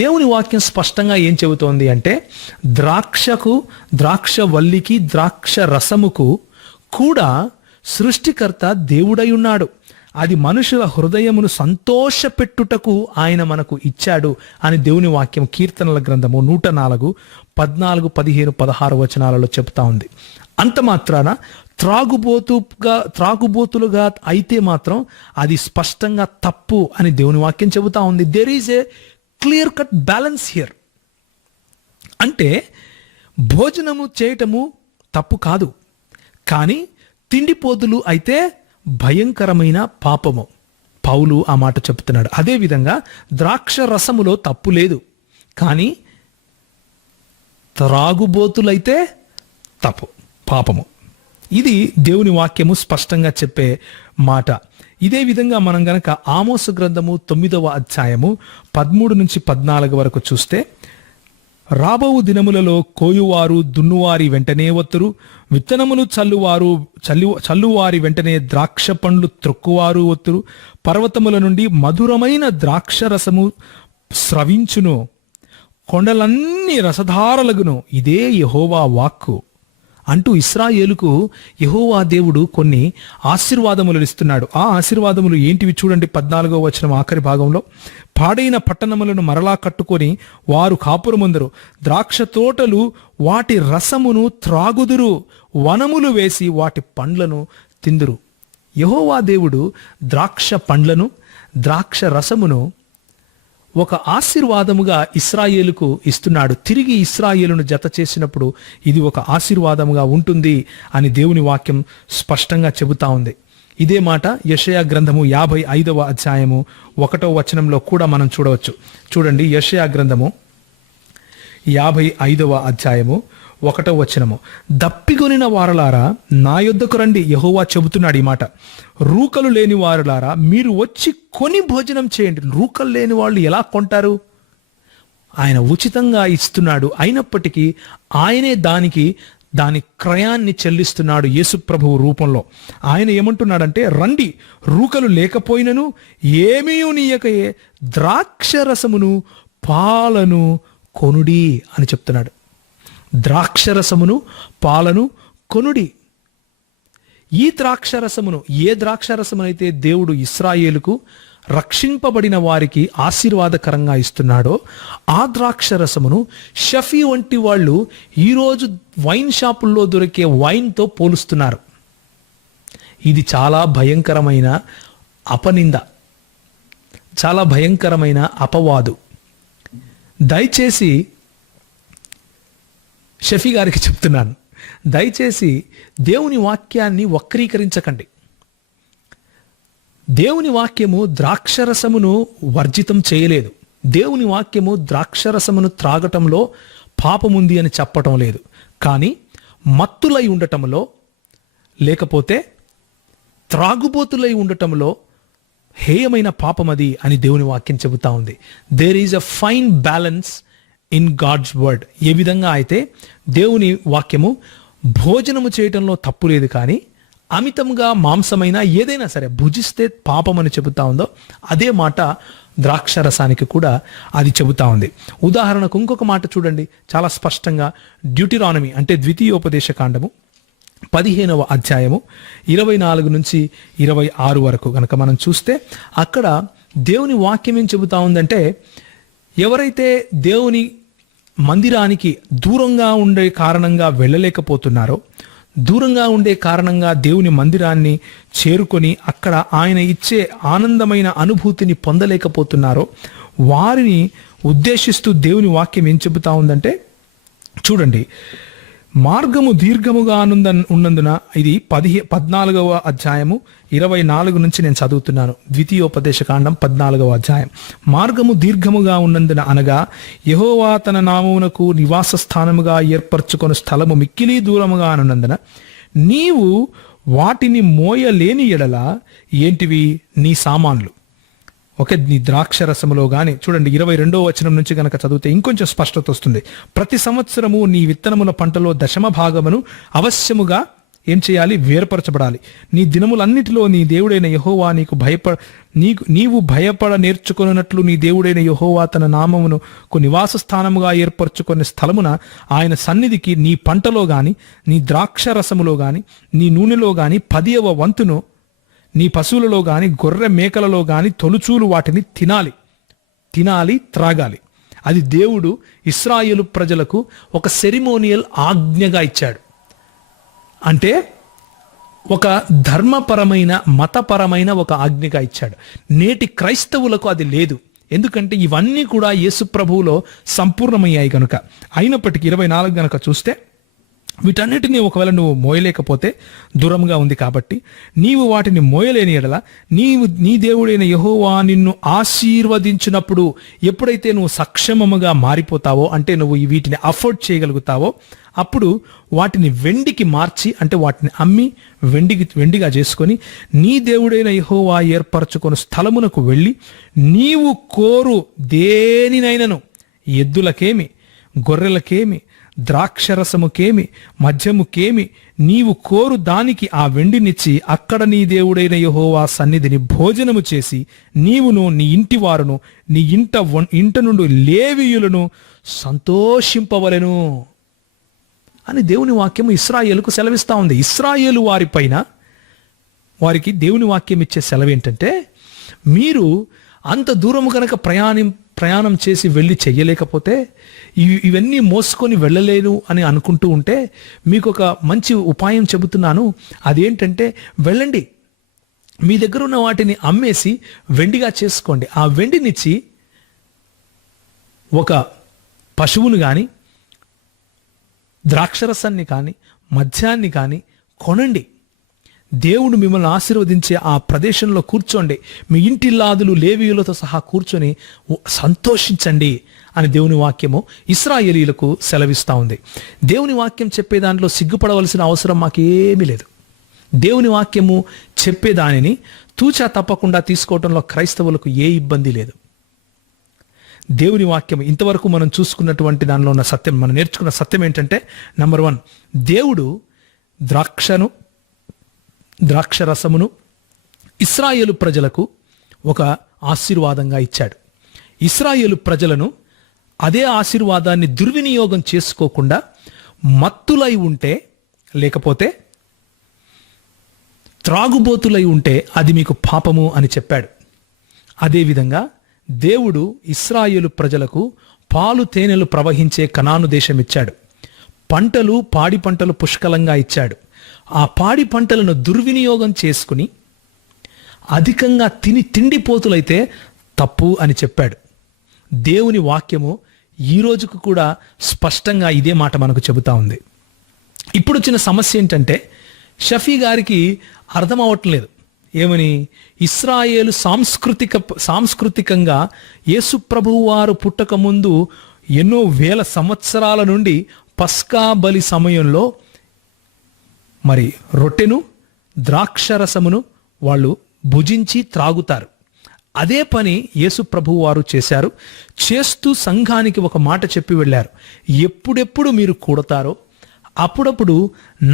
దేవుని వాక్యం స్పష్టంగా ఏం చెబుతోంది అంటే, ద్రాక్ష వల్లికి, ద్రాక్ష రసముకు కూడా సృష్టికర్త దేవుడై ఉన్నాడు. అది మనుషుల హృదయమును సంతోషపెట్టుటకు ఆయన మనకు ఇచ్చాడు అని దేవుని వాక్యం కీర్తనల గ్రంథము 104, 14, 15, 16 వచనాలలో చెప్తా ఉంది. అంత మాత్రాన త్రాగుబోతులుగా అయితే మాత్రం అది స్పష్టంగా తప్పు అని దేవుని వాక్యం చెబుతా ఉంది. There is a clear cut balance here. అంటే భోజనము చేయటము తప్పు కాదు, కానీ తిండిపోతులు అయితే భయంకరమైన పాపము. పౌలు ఆ మాట చెప్తున్నాడు. అదేవిధంగా ద్రాక్ష రసములో తప్పు లేదు, కానీ త్రాగుబోతులైతే తప్పు, పాపము. ఇది దేవుని వాక్యము స్పష్టంగా చెప్పే మాట. ఇదే విధంగా మనం గనక ఆమోసు గ్రంథము 9వ అధ్యాయము 13 నుంచి 14 వరకు చూస్తే, రాబోవు దినములలో కోయువారు దున్నువారి వెంటనే వత్తురు, విత్తనములు చల్లువారి వెంటనే ద్రాక్ష పండ్లు త్రొక్కువారు వత్తురు, పర్వతముల నుండి మధురమైన ద్రాక్షరసము స్రవించును, కొండలన్నీ రసధారలగును, ఇదే యెహోవా వాక్కు అంటూ ఇశ్రాయేలుకు యెహోవా దేవుడు కొన్ని ఆశీర్వాదములు ఇస్తున్నాడు. ఆ ఆశీర్వాదములు ఏంటివి చూడండి. 14వ వచనం ఆఖరి భాగంలో, పాడైన పట్టణములను మరలా కట్టుకొని వారు కాపురముందరు, ద్రాక్ష తోటలు వాటి రసమును త్రాగుదురు, వనములు వేసి వాటి పండ్లను తిందురు. యెహోవా దేవుడు ద్రాక్ష పండ్లను, ద్రాక్ష రసమును ఒక ఆశీర్వాదముగా ఇశ్రాయేలుకు ఇస్తున్నాడు. తిరిగి ఇశ్రాయేలును జత చేసినప్పుడు ఇది ఒక ఆశీర్వాదముగా ఉంటుంది అని దేవుని వాక్యం స్పష్టంగా చెబుతా ఉంది. ఇదే మాట యెషయా గ్రంథము 55వ అధ్యాయము 1వ వచనంలో కూడా మనం చూడవచ్చు. చూడండి, యెషయా గ్రంథము 55వ అధ్యాయము 1వ వచనము, దప్పిగొనిన వారలారా నా యొద్దకు రండి. యెహోవా చెబుతున్నాడు ఈ మాట. రూకలు లేని వారులారా మీరు వచ్చి కొని భోజనం చేయండి. రూకలు లేని వాళ్ళు ఎలా కొంటారు? ఆయన ఉచితంగా ఇస్తున్నాడు. అయినప్పటికీ ఆయనే దాని క్రయాన్ని చెల్లిస్తున్నాడు యేసు ప్రభువు రూపంలో. ఆయన ఏమంటున్నాడంటే, రండి, రూకలు లేకపోయినను ఏమీ నీయకయే ద్రాక్షరసమును పాలను కొనుడి అని చెప్తున్నాడు. ద్రాక్షరసమును పాలను కొనుడి. ఈ ద్రాక్షరసమును, ఏ ద్రాక్షరసమునైతే దేవుడు ఇశ్రాయేలుకు రక్షింపబడిన వారికి ఆశీర్వాదకరంగా ఇస్తున్నాడో ఆ ద్రాక్షరసమును షఫీ వంటి వాళ్ళు ఈరోజు వైన్ షాపుల్లో దొరికే వైన్తో పోలుస్తున్నారు. ఇది చాలా భయంకరమైన అపనింద, చాలా భయంకరమైన అపవాదు. దయచేసి షఫీ గారికి చెప్తున్నాను, దయచేసి దేవుని వాక్యాన్ని వక్రీకరించకండి. దేవుని వాక్యము ద్రాక్షరసమును వర్జితం చేయలేదు. దేవుని వాక్యము ద్రాక్షరసమును త్రాగటంలో పాపముంది అని చెప్పటం లేదు. కానీ మత్తులై ఉండటంలో, లేకపోతే త్రాగుబోతులై ఉండటంలో హేయమైన పాపమది అని దేవుని వాక్యం చెబుతా ఉంది. There is a fine balance in God's word. ఏ విధంగా అయితే దేవుని వాక్యము భోజనము చేయటంలో తప్పు లేదు, కానీ అమితంగా మాంసమైన ఏదైనా సరే భుజిస్తే పాపం అని చెబుతా ఉందో అదే మాట ద్రాక్షరసానికి కూడా అది చెబుతా ఉంది. ఉదాహరణకు ఇంకొక మాట చూడండి, చాలా స్పష్టంగా డ్యూటిరానమీ అంటే ద్వితీయోపదేశ కాండము 15వ అధ్యాయము 24 నుంచి 26 వరకు కనుక మనం చూస్తే, అక్కడ దేవుని వాక్యం ఏం చెబుతా ఉందంటే, ఎవరైతే దేవుని మందిరానికి దూరంగా ఉండే కారణంగా వెళ్ళలేకపోతున్నారో, దూరంగా ఉండే కారణంగా దేవుని మందిరాన్ని చేరుకొని అక్కడ ఆయన ఇచ్చే ఆనందమైన అనుభూతిని పొందలేకపోతున్నారో వారిని ఉద్దేశిస్తూ దేవుని వాక్యం ఏం చెబుతా ఉందంటే, చూడండి, మార్గము దీర్ఘముగా ఉన్నందున, ఇది 14వ అధ్యాయము 24 నుంచి నేను చదువుతున్నాను. ద్వితీయోపదేశ కాండం 14వ అధ్యాయం. మార్గము దీర్ఘముగా ఉన్నందున అనగా యెహోవా తన నామమునకు నివాస స్థానముగా ఏర్పరచుకొని స్థలము మిక్కిలి దూరముగా ఉన్నందున నీవు వాటిని మోయలేని ఎడల ఏంటివి? నీ సామాన్లు. ఓకే, నీ ద్రాక్షరసములో గాని, చూడండి 22వ వచనం నుంచి గనక చదివితే ఇంకొంచెం స్పష్టత వస్తుంది. ప్రతి సంవత్సరము నీ విత్తనముల పంటలో దశమ భాగమును అవశ్యముగా ఏం చేయాలి? వేర్పరచబడాలి. నీ దినములన్నిటిలో నీ దేవుడైన యెహోవా నీవు భయపడ నేర్చుకున్నట్లు నీ దేవుడైన యెహోవా తన నామమును నివాస స్థానముగా ఏర్పరచుకునే స్థలమున ఆయన సన్నిధికి నీ పంటలో గాని, నీ ద్రాక్ష రసములో గాని, నీ నూనెలో గాని 10వ వంతును, నీ పశువులలో గాని, గొర్రె మేకలలో గాని తొలుచూలు వాటిని తినాలి, త్రాగాలి. అది దేవుడు ఇశ్రాయేలు ప్రజలకు ఒక సెరిమోనియల్ ఆజ్ఞగా ఇచ్చాడు. అంటే ఒక ధర్మపరమైన, మతపరమైన ఒక ఆజ్ఞగా ఇచ్చాడు. నేటి క్రైస్తవులకు అది లేదు. ఎందుకంటే ఇవన్నీ కూడా యేసు ప్రభువులో సంపూర్ణమయ్యాయి కనుక. అయినప్పటికీ 24 గనక చూస్తే, వీటన్నిటినీ ఒకవేళ నువ్వు మోయలేకపోతే, దూరంగా ఉంది కాబట్టి, నీవు వాటిని మోయలేని ఎడల నీ దేవుడైన యెహోవా నిన్ను ఆశీర్వదించినప్పుడు, ఎప్పుడైతే నువ్వు సక్షమముగా మారిపోతావో, అంటే నువ్వు వీటిని అఫోర్డ్ చేయగలుగుతావో, అప్పుడు వాటిని వెండికి మార్చి, అంటే వాటిని అమ్మి వెండిగా చేసుకొని నీ దేవుడైన యెహోవా ఏర్పరచుకొని స్థలమునకు వెళ్ళి, నీవు కోరు దేనినైనను, ఎద్దులకేమి, గొర్రెలకేమి, ద్రాక్షరసముకేమి, మద్యముకేమి, నీవు కోరు దానికి ఆ వెండినిచ్చి అక్కడ నీ దేవుడైన యెహోవా సన్నిధిని భోజనము చేసి, నీవును నీ ఇంటి వారును నీ ఇంట నుండి లేవీయులను సంతోషింపవలెను అని దేవుని వాక్యము ఇశ్రాయేలుకు సెలవిస్తా ఉంది. ఇశ్రాయేలు వారికి దేవుని వాక్యం ఇచ్చే సెలవు ఏంటంటే, మీరు అంత దూరము కనుక ప్రయాణం చేసి వెళ్ళి చెయ్యలేకపోతే, ఇవన్నీ మోసుకొని వెళ్ళలేను అని అనుకుంటూ ఉంటే, మీకు ఒక మంచి ఉపాయం చెబుతున్నాను. అదేంటంటే, వెళ్ళండి, మీ దగ్గర ఉన్న వాటిని అమ్మేసి వెండిగా చేసుకోండి. ఆ వెండినిచ్చి ఒక పశువును కానీ, ద్రాక్షరసాన్ని కానీ, మద్యాన్ని కానీ కొనండి. దేవుడు మిమ్మల్ని ఆశీర్వదించే ఆ ప్రదేశంలో కూర్చోండి. మీ ఇంటిల్లాదులు లేవీయులతో సహా కూర్చొని సంతోషించండి అని దేవుని వాక్యము ఇశ్రాయేలీయులకు సెలవిస్తూ ఉంది. దేవుని వాక్యం చెప్పే దాంట్లో సిగ్గుపడవలసిన అవసరం మాకేమీ లేదు. దేవుని వాక్యము చెప్పేదానిని తూచా తప్పకుండా తీసుకోవడంలో క్రైస్తవులకు ఏ ఇబ్బంది లేదు. దేవుని వాక్యం ఇంతవరకు మనం చూసుకున్నటువంటి దానిలో ఉన్న సత్యం, మనం నేర్చుకున్న సత్యం ఏంటంటే, నంబర్ 1, దేవుడు ద్రాక్షరసమును ఇశ్రాయేలు ప్రజలకు ఒక ఆశీర్వాదంగా ఇచ్చాడు. ఇశ్రాయేలు ప్రజలను అదే ఆశీర్వాదాన్ని దుర్వినియోగం చేసుకోకుండా మత్తులై ఉంటే, లేకపోతే త్రాగుబోతులై ఉంటే అది మీకు పాపము అని చెప్పాడు. అదేవిధంగా దేవుడు ఇశ్రాయేలు ప్రజలకు పాలు తేనెలు ప్రవహించే కనాను దేశం ఇచ్చాడు. పాడి పంటలు పుష్కలంగా ఇచ్చాడు. ఆ పాడి పంటలను దుర్వినియోగం చేసుకుని అధికంగా తిండిపోతులైతే తప్పు అని చెప్పాడు. దేవుని వాక్యము ఈ రోజుకు కూడా స్పష్టంగా ఇదే మాట మనకు చెబుతా ఉంది. ఇప్పుడు వచ్చిన సమస్య ఏంటంటే, షఫీ గారికి అర్థం అవ్వట్లేదు. ఏమని? ఇశ్రాయేలు సాంస్కృతికంగా యేసు ప్రభువు వారు పుట్టక ముందు ఎన్నో వేల సంవత్సరాల నుండి పస్కా బలి సమయంలో మరి రొట్టెను, ద్రాక్షరసమును వాళ్ళు భుజించి త్రాగుతారు. అదే పని యేసు ప్రభువు వారు చేశారు. చేస్తూ సంఘానికి ఒక మాట చెప్పి వెళ్ళారు, ఎప్పుడెప్పుడు మీరు కూడతారో అప్పుడప్పుడు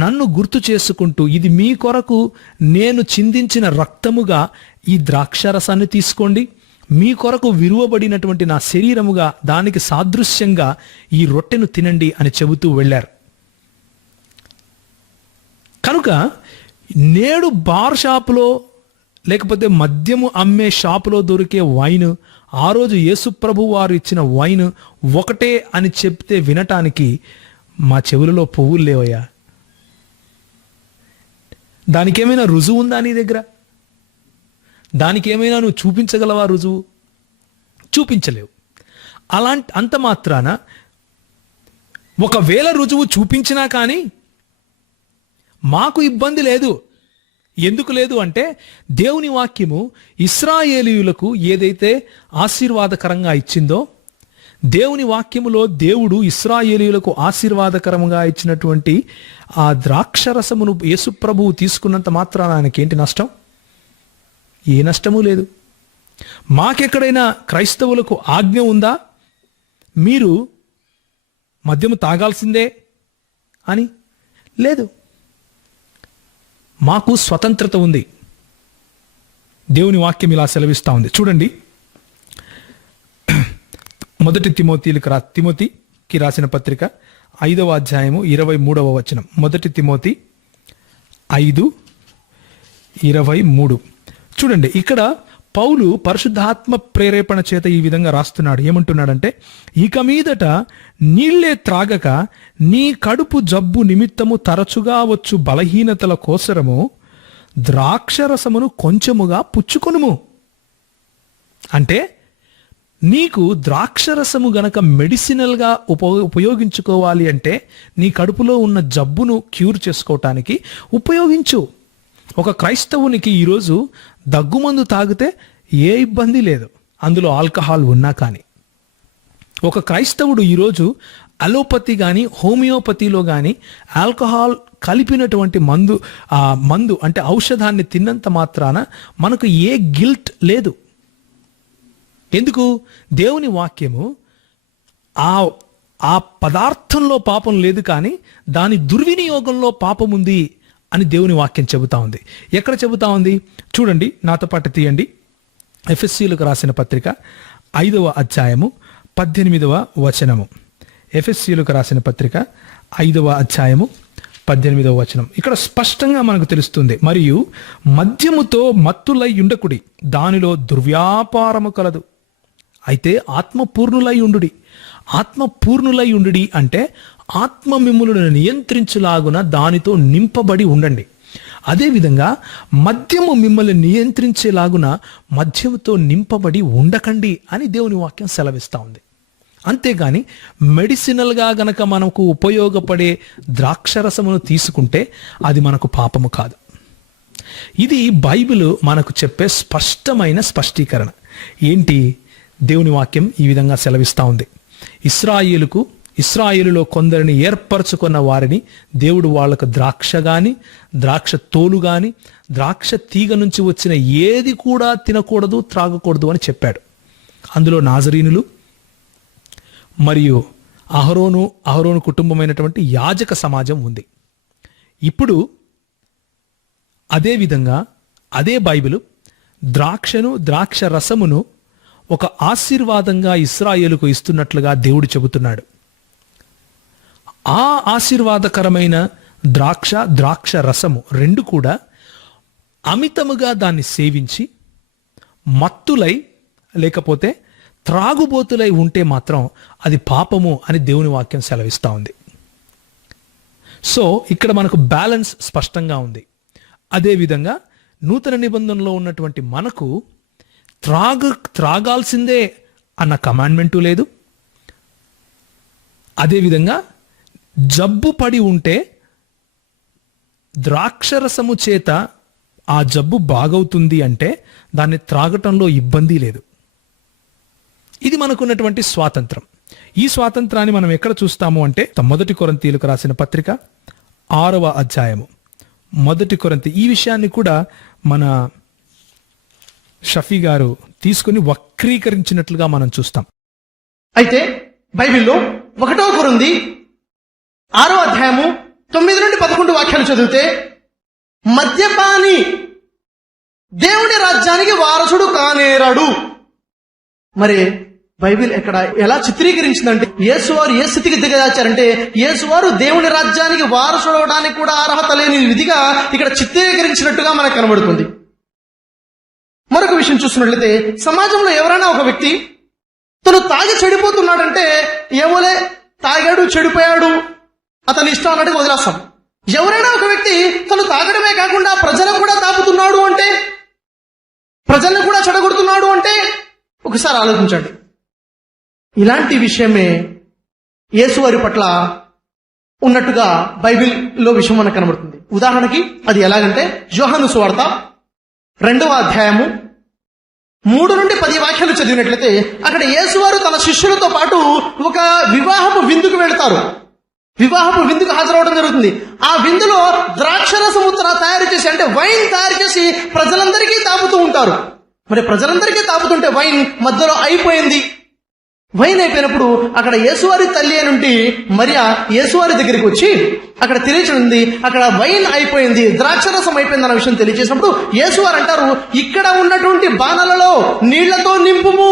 నన్ను గుర్తు చేసుకుంటూ, ఇది మీ కొరకు నేను చిందించిన రక్తముగా ఈ ద్రాక్షరసాన్ని తీసుకోండి, మీ కొరకు విరువబడినటువంటి నా శరీరముగా దానికి సాదృశ్యంగా ఈ రొట్టెను తినండి అని చెబుతూ వెళ్ళారు. కనుక నేడు బార్ షాపులో లేకపోతే మద్యము అమ్మే షాపులో దొరికే వైన్, ఆ రోజు యేసుప్రభు వారు ఇచ్చిన వైన్ ఒకటే అని చెప్తే వినటానికి మా చెవులలో పువ్వులు లేవయ్యా. దానికేమైనా రుజువు ఉందా నీ దగ్గర? దానికేమైనా నువ్వు చూపించగలవా రుజువు? చూపించలేవు. అంత మాత్రాన ఒకవేళ రుజువు చూపించినా కానీ మాకు ఇబ్బంది లేదు. ఎందుకు లేదు అంటే, దేవుని వాక్యము ఇశ్రాయేలీయులకు ఏదైతే ఆశీర్వాదకరంగా ఇచ్చిందో, దేవుని వాక్యములో దేవుడు ఇశ్రాయేలీయులకు ఆశీర్వాదకరంగా ఇచ్చినటువంటి ఆ ద్రాక్షరసమును యేసు ప్రభువు తీసుకున్నంత మాత్రాన ఆయనకేంటి నష్టం? ఏ నష్టము లేదు. మాకెక్కడైనా క్రైస్తవులకు ఆజ్ఞ ఉందా మీరు మద్యము తాగాల్సిందే అని? లేదు. మాకు స్వతంత్రత ఉంది. దేవుని వాక్యం ఇలా సెలవిస్తూ ఉంది. చూడండి, మొదటి తిమోతికి రాసిన పత్రిక 5వ అధ్యాయము 23వ వచనం. మొదటి తిమోతి 5:23. చూడండి, ఇక్కడ పౌలు పరిశుద్ధాత్మ ప్రేరేపణ చేత ఈ విధంగా రాస్తున్నాడు. ఏమంటున్నాడంటే, ఇక మీదట నీళ్లే త్రాగక నీ కడుపు జబ్బు నిమిత్తము తరచుగా వచ్చు బలహీనతల కోసరము ద్రాక్షరసమును కొంచెముగా పుచ్చుకొనుము. అంటే నీకు ద్రాక్షరసము గనక మెడిసినల్గా ఉపయోగించుకోవాలి అంటే, నీ కడుపులో ఉన్న జబ్బును క్యూర్ చేసుకోవటానికి ఉపయోగించు. ఒక క్రైస్తవునికి ఈరోజు దగ్గుమందు తాగితే ఏ ఇబ్బంది లేదు, అందులో ఆల్కహాల్ ఉన్నా కానీ. ఒక క్రైస్తవుడు ఈరోజు అలోపతి కానీ హోమియోపతిలో కానీ ఆల్కహాల్ కలిపినటువంటి మందు అంటే ఔషధాన్ని తిన్నంత మాత్రాన మనకు ఏ గిల్ట్ లేదు. ఎందుకు? దేవుని వాక్యము ఆ పదార్థంలో పాపం లేదు, కానీ దాని దుర్వినియోగంలో పాపం ఉంది అని దేవుని వాక్యం చెబుతా ఉంది. ఎక్కడ చెబుతా ఉంది? చూడండి, నాతో పాటు తీయండి. ఎఫెసీయులకు రాసిన పత్రిక 5వ అధ్యాయము 18వ వచనము. ఎఫెసీయులకు రాసిన పత్రిక 5వ అధ్యాయము 18వ వచనం. ఇక్కడ స్పష్టంగా మనకు తెలుస్తుంది, మరియు మద్యముతో మత్తులై ఉండకుడి, దానిలో దుర్వ్యాపారము కలదు, అయితే ఆత్మపూర్ణులై ఉండుడి. ఆత్మపూర్ణులై ఉండుడి అంటే ఆత్మ మిమ్ములను నియంత్రించులాగున దానితో నింపబడి ఉండండి. అదేవిధంగా మద్యము మిమ్మల్ని నియంత్రించేలాగున మద్యముతో నింపబడి ఉండకండి అని దేవుని వాక్యం సెలవిస్తూ ఉంది. అంతేగాని మెడిసినల్గా గనక మనకు ఉపయోగపడే ద్రాక్షరసమును తీసుకుంటే అది మనకు పాపము కాదు. ఇది బైబిల్ మనకు చెప్పే స్పష్టమైన స్పష్టీకరణ. ఏంటి? దేవుని వాక్యం ఈ విధంగా సెలవిస్తూ ఉంది. ఇశ్రాయేలులో కొందరిని ఏర్పరచుకున్న వారిని దేవుడు వాళ్లకు ద్రాక్ష గాని, ద్రాక్ష తోలు గాని, ద్రాక్ష తీగ నుంచి వచ్చిన ఏది కూడా తినకూడదు, త్రాగకూడదు అని చెప్పాడు. అందులో నాజరీనులు మరియు అహరోను కుటుంబమైనటువంటి యాజక సమాజం ఉంది. ఇప్పుడు అదే విధంగా అదే బైబిలు ద్రాక్షను, ద్రాక్ష రసమును ఒక ఆశీర్వాదంగా ఇశ్రాయేలుకు ఇస్తున్నట్లుగా దేవుడు చెబుతున్నాడు. ఆ ఆశీర్వాదకరమైన ద్రాక్ష రసము రెండు కూడా అమితముగా దాన్ని సేవించి మత్తులై లేకపోతే త్రాగుబోతులై ఉంటే మాత్రం అది పాపము అని దేవుని వాక్యం సెలవిస్తూ ఉంది. సో ఇక్కడ మనకు బ్యాలెన్స్ స్పష్టంగా ఉంది. అదేవిధంగా నూతన నిబంధనలో ఉన్నటువంటి మనకు త్రాగాల్సిందే అన్న కమాండ్మెంటు లేదు. అదేవిధంగా జబ్బు పడి ఉంటే ద్రాక్షరసము చేత ఆ జబ్బు బాగవుతుంది అంటే దాన్ని త్రాగటంలో ఇబ్బంది లేదు. ఇది మనకున్నటువంటి స్వాతంత్రం. ఈ స్వాతంత్రాన్ని మనం ఎక్కడ చూస్తాము అంటే మొదటి కొరింథీయులకు రాసిన పత్రిక 6వ అధ్యాయము. మొదటి కొరింథీ, ఈ విషయాన్ని కూడా మన షఫీ గారు తీసుకుని వక్రీకరించినట్లుగా మనం చూస్తాం. అయితే బైబిల్లో 1వ కొరింథీ 6వ అధ్యాయము 9 నుండి 11 వాక్యాలు చదివితే, మద్యపాని దేవుని రాజ్యానికి వారసుడు కానేరాడు. మరి బైబిల్ ఎక్కడ ఎలా చిత్రీకరించిందంటే, యేసువారు ఏ స్థితికి దిగజాచారంటే, యేసువారు దేవుని రాజ్యానికి వారసుడు అవడానికి కూడా అర్హత లేని విధిగా ఇక్కడ చిత్రీకరించినట్టుగా మనకు కనబడుతుంది. మరొక విషయం చూస్తున్నట్లయితే, సమాజంలో ఎవరైనా ఒక వ్యక్తి తను తాగి చెడిపోతున్నాడంటే ఏమోలే తాగాడు చెడిపోయాడు అతని ఇష్టం అన్నట్టుగా వదిలేస్తాం. ఎవరైనా ఒక వ్యక్తి తను తాగడమే కాకుండా ప్రజలను కూడా తాపుతున్నాడు అంటే, ప్రజలను కూడా చెడగొడుతున్నాడు అంటే ఒకసారి ఆలోచించండి. ఇలాంటి విషయమే యేసువారి పట్ల ఉన్నట్టుగా బైబిల్లో విషయం మనకు కనబడుతుంది. ఉదాహరణకి అది ఎలాగంటే, యోహాను సువార్త 2వ అధ్యాయము 3 నుండి 10 వాక్యాలు చదివినట్లయితే అక్కడ యేసువారు తన శిష్యులతో పాటు ఒక వివాహపు విందుకు వెళ్తారు. వివాహపు విందుకు హాజరవడం జరుగుతుంది. ఆ విందులో ద్రాక్షరసము తయారు చేసి, అంటే వైన్ తయారు చేసి ప్రజలందరికీ తాపుతూ ఉంటారు. మరి ప్రజలందరికీ తాపుతుంటే వైన్ మధ్యలో అయిపోయింది. వైన్ అయిపోయినప్పుడు అక్కడ యేసువారి తల్లి నుండి మరియా యేసువారి దగ్గరికి వచ్చి అక్కడ తెలియచేసింది, అక్కడ వైన్ అయిపోయింది, ద్రాక్షరసం అయిపోయింది అన్న విషయం తెలియచేసినప్పుడు యేసువారు అంటారు, ఇక్కడ ఉన్నటువంటి బాణలలో నీళ్లతో నింపుము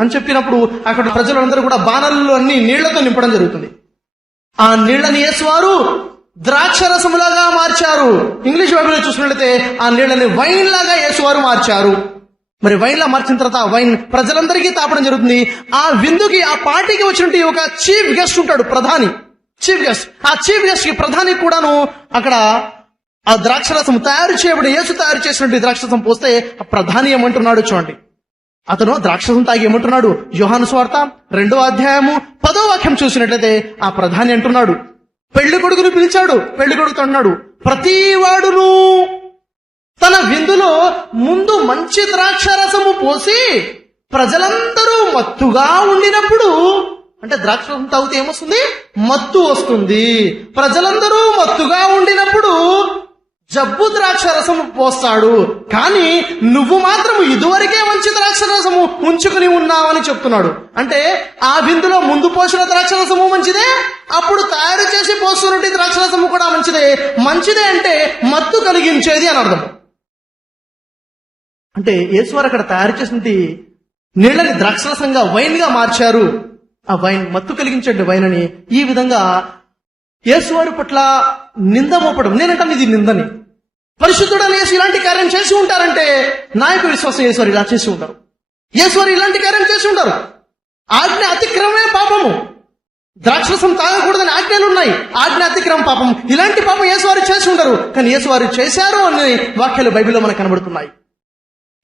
అని చెప్పినప్పుడు అక్కడ ప్రజలందరూ కూడా బాణలలో అన్ని నీళ్లతో నింపడం జరుగుతుంది. ఆ నీళ్లని యేసువారు ద్రాక్షరసములాగా మార్చారు. ఇంగ్లీష్ బైబిల్లో చూసినట్లయితే ఆ నీళ్లని వైన్ లాగా యేసువారు మార్చారు. మరి వైన్ లా మార్చిన తర్వాత ఆ వైన్ ప్రజలందరికీ తాపడం జరుగుతుంది. ఆ విందుకి, ఆ పార్టీకి వచ్చినట్టు ఒక చీఫ్ గెస్ట్ ఉంటాడు, ప్రధాని, చీఫ్ గెస్ట్. ఆ చీఫ్ గెస్ట్ కి ప్రధాని కూడాను అక్కడ ఆ ద్రాక్షరసం యేసు తయారు చేసినట్టు ద్రాక్షరసం పోస్తే ఆ ప్రధాని ఏమంటున్నాడు చూడండి. అతను ద్రాక్షరసం తాగి ఏమంటున్నాడు? యోహాను సువార్త 2వ అధ్యాయము 10వ వాక్యం చూసినట్లయితే ఆ ప్రధాని అంటున్నాడు, పెళ్లి కొడుకును పిలిచాడు. పెళ్లి కొడుకుతో అన్నాడు, ప్రతివాడును తన విందులో ముందు మంచి ద్రాక్షరసము పోసి ప్రజలందరూ మత్తుగా ఉండినప్పుడు, అంటే ద్రాక్షరసం తాగితే ఏమొస్తుంది? మత్తు వస్తుంది. ప్రజలందరూ మత్తుగా ఉండినప్పుడు జబ్బు ద్రాక్షరసము పోస్తాడు, కానీ నువ్వు మాత్రం ఇదివరకే మంచి ద్రాక్షరసము ఉంచుకుని ఉన్నావని చెప్తున్నాడు. అంటే ఆ విందులో ముందు పోసిన ద్రాక్షరసము మంచిదే, అప్పుడు తయారు చేసి పోస్తున్నట్టు ద్రాక్షరసము కూడా మంచిదే. మంచిదే అంటే మత్తు కలిగించేది అని అర్థం. అంటే యేసువారు అక్కడ తయారు చేసినటువంటి నీళ్ళని ద్రాక్షరసంగా వైన్ గా మార్చారు. ఆ వైన్ మత్తు కలిగించే వైన్ అని ఈ విధంగా యేసువారి పట్ల నింద మోపడం. నేనంటాను ఇది నిందని. పరిశుద్ధుడని యేసు ఇలాంటి కార్యం చేసి ఉంటారంటే నా యొక్క విశ్వాసం యేసువారు ఇలా చేసి ఉంటారు. యేసువారు ఇలాంటి కార్యం చేసి ఉంటారు. ఆజ్ఞ అతిక్రమమే పాపము. ద్రాక్షరసం తాగకూడదని ఆజ్ఞలు ఉన్నాయి, ఆజ్ఞ అతిక్రమం పాపం. ఇలాంటి పాపం యేసువారు చేసి ఉండరు, కానీ యేసువారు చేశారు అనే వాక్యాలు బైబిల్లో మనకు కనబడుతున్నాయి.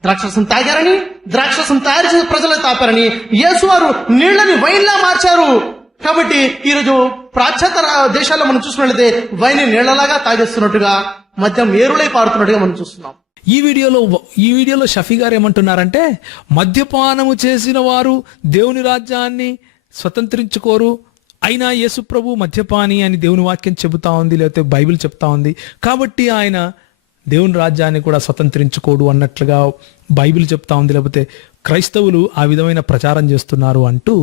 ద్రాక్షరసం తాగారని, ద్రాక్షరసం తయారు చేసి ప్రజలు తాపారని యేసువారు నీళ్లని వైన్లా మార్చారు. కాబట్టి ఈరోజు పాశ్చాత్య దేశాల్లో మనం చూసుకున్నట్లయితే వైన్ నీళ్లలాగా తాగేస్తున్నట్టుగా, మద్యం ఏరులై పారుతున్నట్టుగా మనం చూస్తున్నాం. ఈ వీడియోలో షఫీ గారు ఏమంటున్నారంటే, మద్యపానము చేసిన వారు దేవుని రాజ్యాన్ని స్వతంత్రించుకోరు, అయినా యేసు ప్రభు మద్యపాని అని దేవుని వాక్యం చెబుతా ఉంది, లేకపోతే బైబిల్ చెప్తా ఉంది, కాబట్టి ఆయన దేవుని రాజ్యాన్ని కూడా స్వతంత్రించుకోడు అన్నట్లుగా బైబిల్ చెప్తా ఉంది, లేకపోతే క్రైస్తవులు ఆ విధమైన ప్రచారం చేస్తున్నారు అంటూ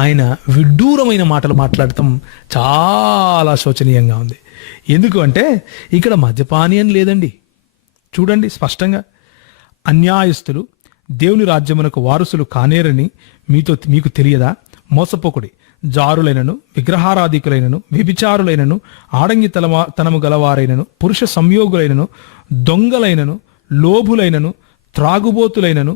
ఆయన విడ్డూరమైన మాటలు మాట్లాడటం చాలా శోచనీయంగా ఉంది. ఎందుకు అంటే ఇక్కడ మద్యపాని అని లేదండి. చూడండి స్పష్టంగా, అన్యాయస్తులు దేవుని రాజ్యమునకు వారసులు కానేరని మీకు తెలియదా? మోసపోకుడి, జారులైనను, విగ్రహారాధికులైనను, వ్యభిచారులైనను, ఆడంగితనము గలవారైనను, పురుష సంయోగులైనను, దొంగలైనను, లోభులైనను, త్రాగుబోతులైనను,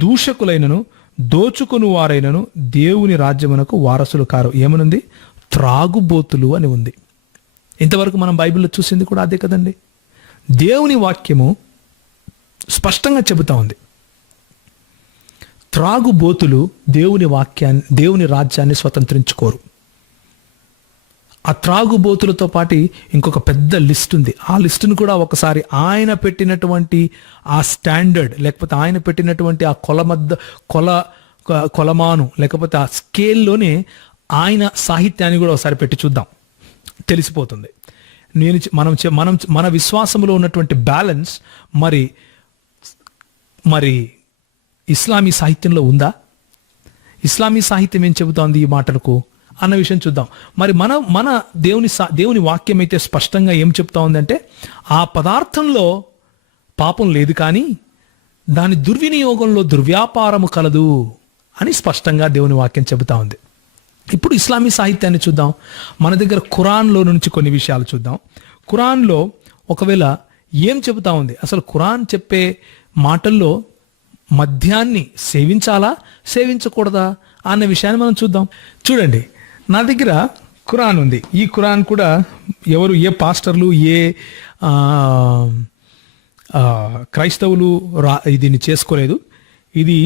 దూషకులైనను, దోచుకుని వారైనను దేవుని రాజ్యమునకు వారసులు కారు. ఏమనుంది? త్రాగుబోతులు అని ఉంది. ఇంతవరకు మనం బైబిల్లో చూసింది కూడా అదే కదండి. దేవుని వాక్యము స్పష్టంగా చెబుతా ఉంది, త్రాగుబోతులు దేవుని రాజ్యాన్ని స్వతంత్రించుకోరు. ఆ త్రాగుబోతులతో పాటు ఇంకొక పెద్ద లిస్ట్ ఉంది. ఆ లిస్టును కూడా ఒకసారి ఆయన పెట్టినటువంటి ఆ స్టాండర్డ్, లేకపోతే ఆయన పెట్టినటువంటి ఆ కొలమాను, లేకపోతే ఆ స్కేల్లోనే ఆయన సాహిత్యాన్ని కూడా ఒకసారి పెట్టి చూద్దాం, తెలిసిపోతుంది. మన విశ్వాసంలో ఉన్నటువంటి బ్యాలెన్స్ మరి ఇస్లామీ సాహిత్యంలో ఉందా? ఇస్లామీ సాహిత్యం ఏం చెబుతోంది ఈ మాటలకు అన్న విషయం చూద్దాం. మరి మన దేవుని వాక్యం అయితే స్పష్టంగా ఏం చెప్తా ఉందంటే, ఆ పదార్థంలో పాపం లేదు, కానీ దాని దుర్వినియోగంలో దుర్వ్యాపారము కలదు అని స్పష్టంగా దేవుని వాక్యం చెబుతా ఉంది. ఇప్పుడు ఇస్లామీ సాహిత్యాన్ని చూద్దాం. మన దగ్గర ఖురాన్లో నుంచి కొన్ని విషయాలు చూద్దాం. ఖురాన్లో ఒకవేళ ఏం చెబుతా ఉంది, అసలు ఖురాన్ చెప్పే మాటల్లో మద్యాన్ని సేవించాలా సేవించకూడదా అన్న విషయాన్ని మనం చూద్దాం. చూడండి, నా దగ్గర ఖురాన్ ఉంది. ఈ ఖురాన్ కూడా ఏ పాస్టర్లు, ఏ క్రైస్తవులు దీన్ని చేసుకోలేదు. ఇది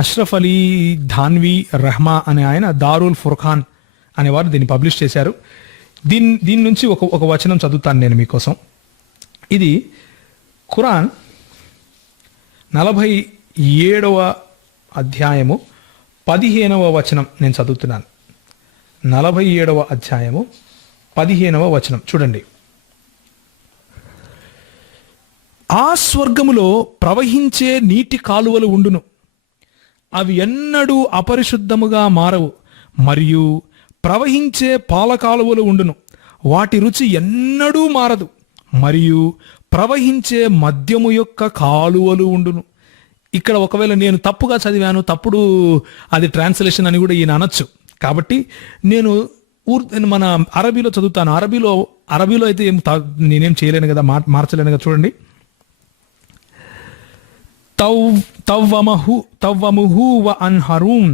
అష్రఫ్ అలీ ధాన్వి రెహ్మా అనే ఆయన దారుల్ ఫుర్ఖాన్ అనేవారు దీన్ని పబ్లిష్ చేశారు. దీని నుంచి ఒక వచనం చదువుతాను నేను మీకోసం. ఇది ఖురాన్ 47వ అధ్యాయము 15వ వచనం నేను చదువుతున్నాను. 47వ అధ్యాయము 15వ వచనం చూడండి. ఆ స్వర్గములో ప్రవహించే నీటి కాలువలు ఉండును, అవి ఎన్నడూ అపరిశుద్ధముగా మారవు. మరియు ప్రవహించే పాల కాలువలు ఉండును, వాటి రుచి ఎన్నడూ మారదు. మరియు ప్రవహించే మద్యము యొక్క కాలువలు ఉండును. ఇక్కడ ఒకవేళ నేను తప్పుగా చదివాను, తప్పుడు అది ట్రాన్స్లేషన్ అని కూడా ఈయన అనొచ్చు. కాబట్టి నేను మన అరబీలో చదువుతాను. అరబీలో అయితే నేనేం చేయలేను కదా, మార్చలేను కదా. చూడండి. తవ్వముహు వ అన్హరూన్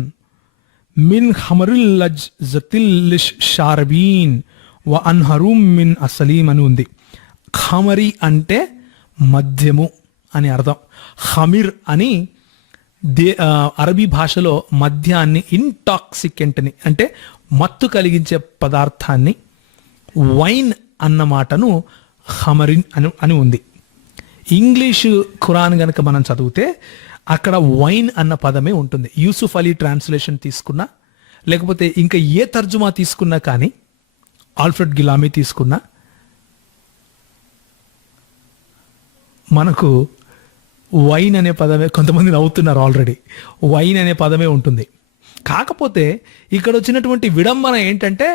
మిన్ హమరిల్ లజ్జతిల్ షార్బీన్ వ అన్హరూమ్ మిన్ అసలీం అని ఉంది. ఖమరి అంటే మద్యము అని అర్థం. హమిర్ అని అరబీ భాషలో మద్యాన్ని, ఇంటాక్సికెంట్ని అంటే మత్తు కలిగించే పదార్థాన్ని, వైన్ అన్న మాటను హమరిన్ అని ఉంది. ఇంగ్లీషు ఖురాన్ గనక మనం చదివితే అక్కడ వైన్ అన్న పదమే ఉంటుంది. యూసుఫ్ అలీ ట్రాన్స్లేషన్ తీసుకున్నా, లేకపోతే ఇంకా ఏ తర్జుమా తీసుకున్నా, కానీ ఆల్ఫ్రెడ్ గిలామీ తీసుకున్నా, మనకు వైన్ అనే పదమే, కొంతమంది నవ్వుతున్నారు ఆల్రెడీ, వైన్ అనే పదమే ఉంటుంది. కాకపోతే ఇక్కడ వచ్చినటువంటి విడంబన ఏంటంటే,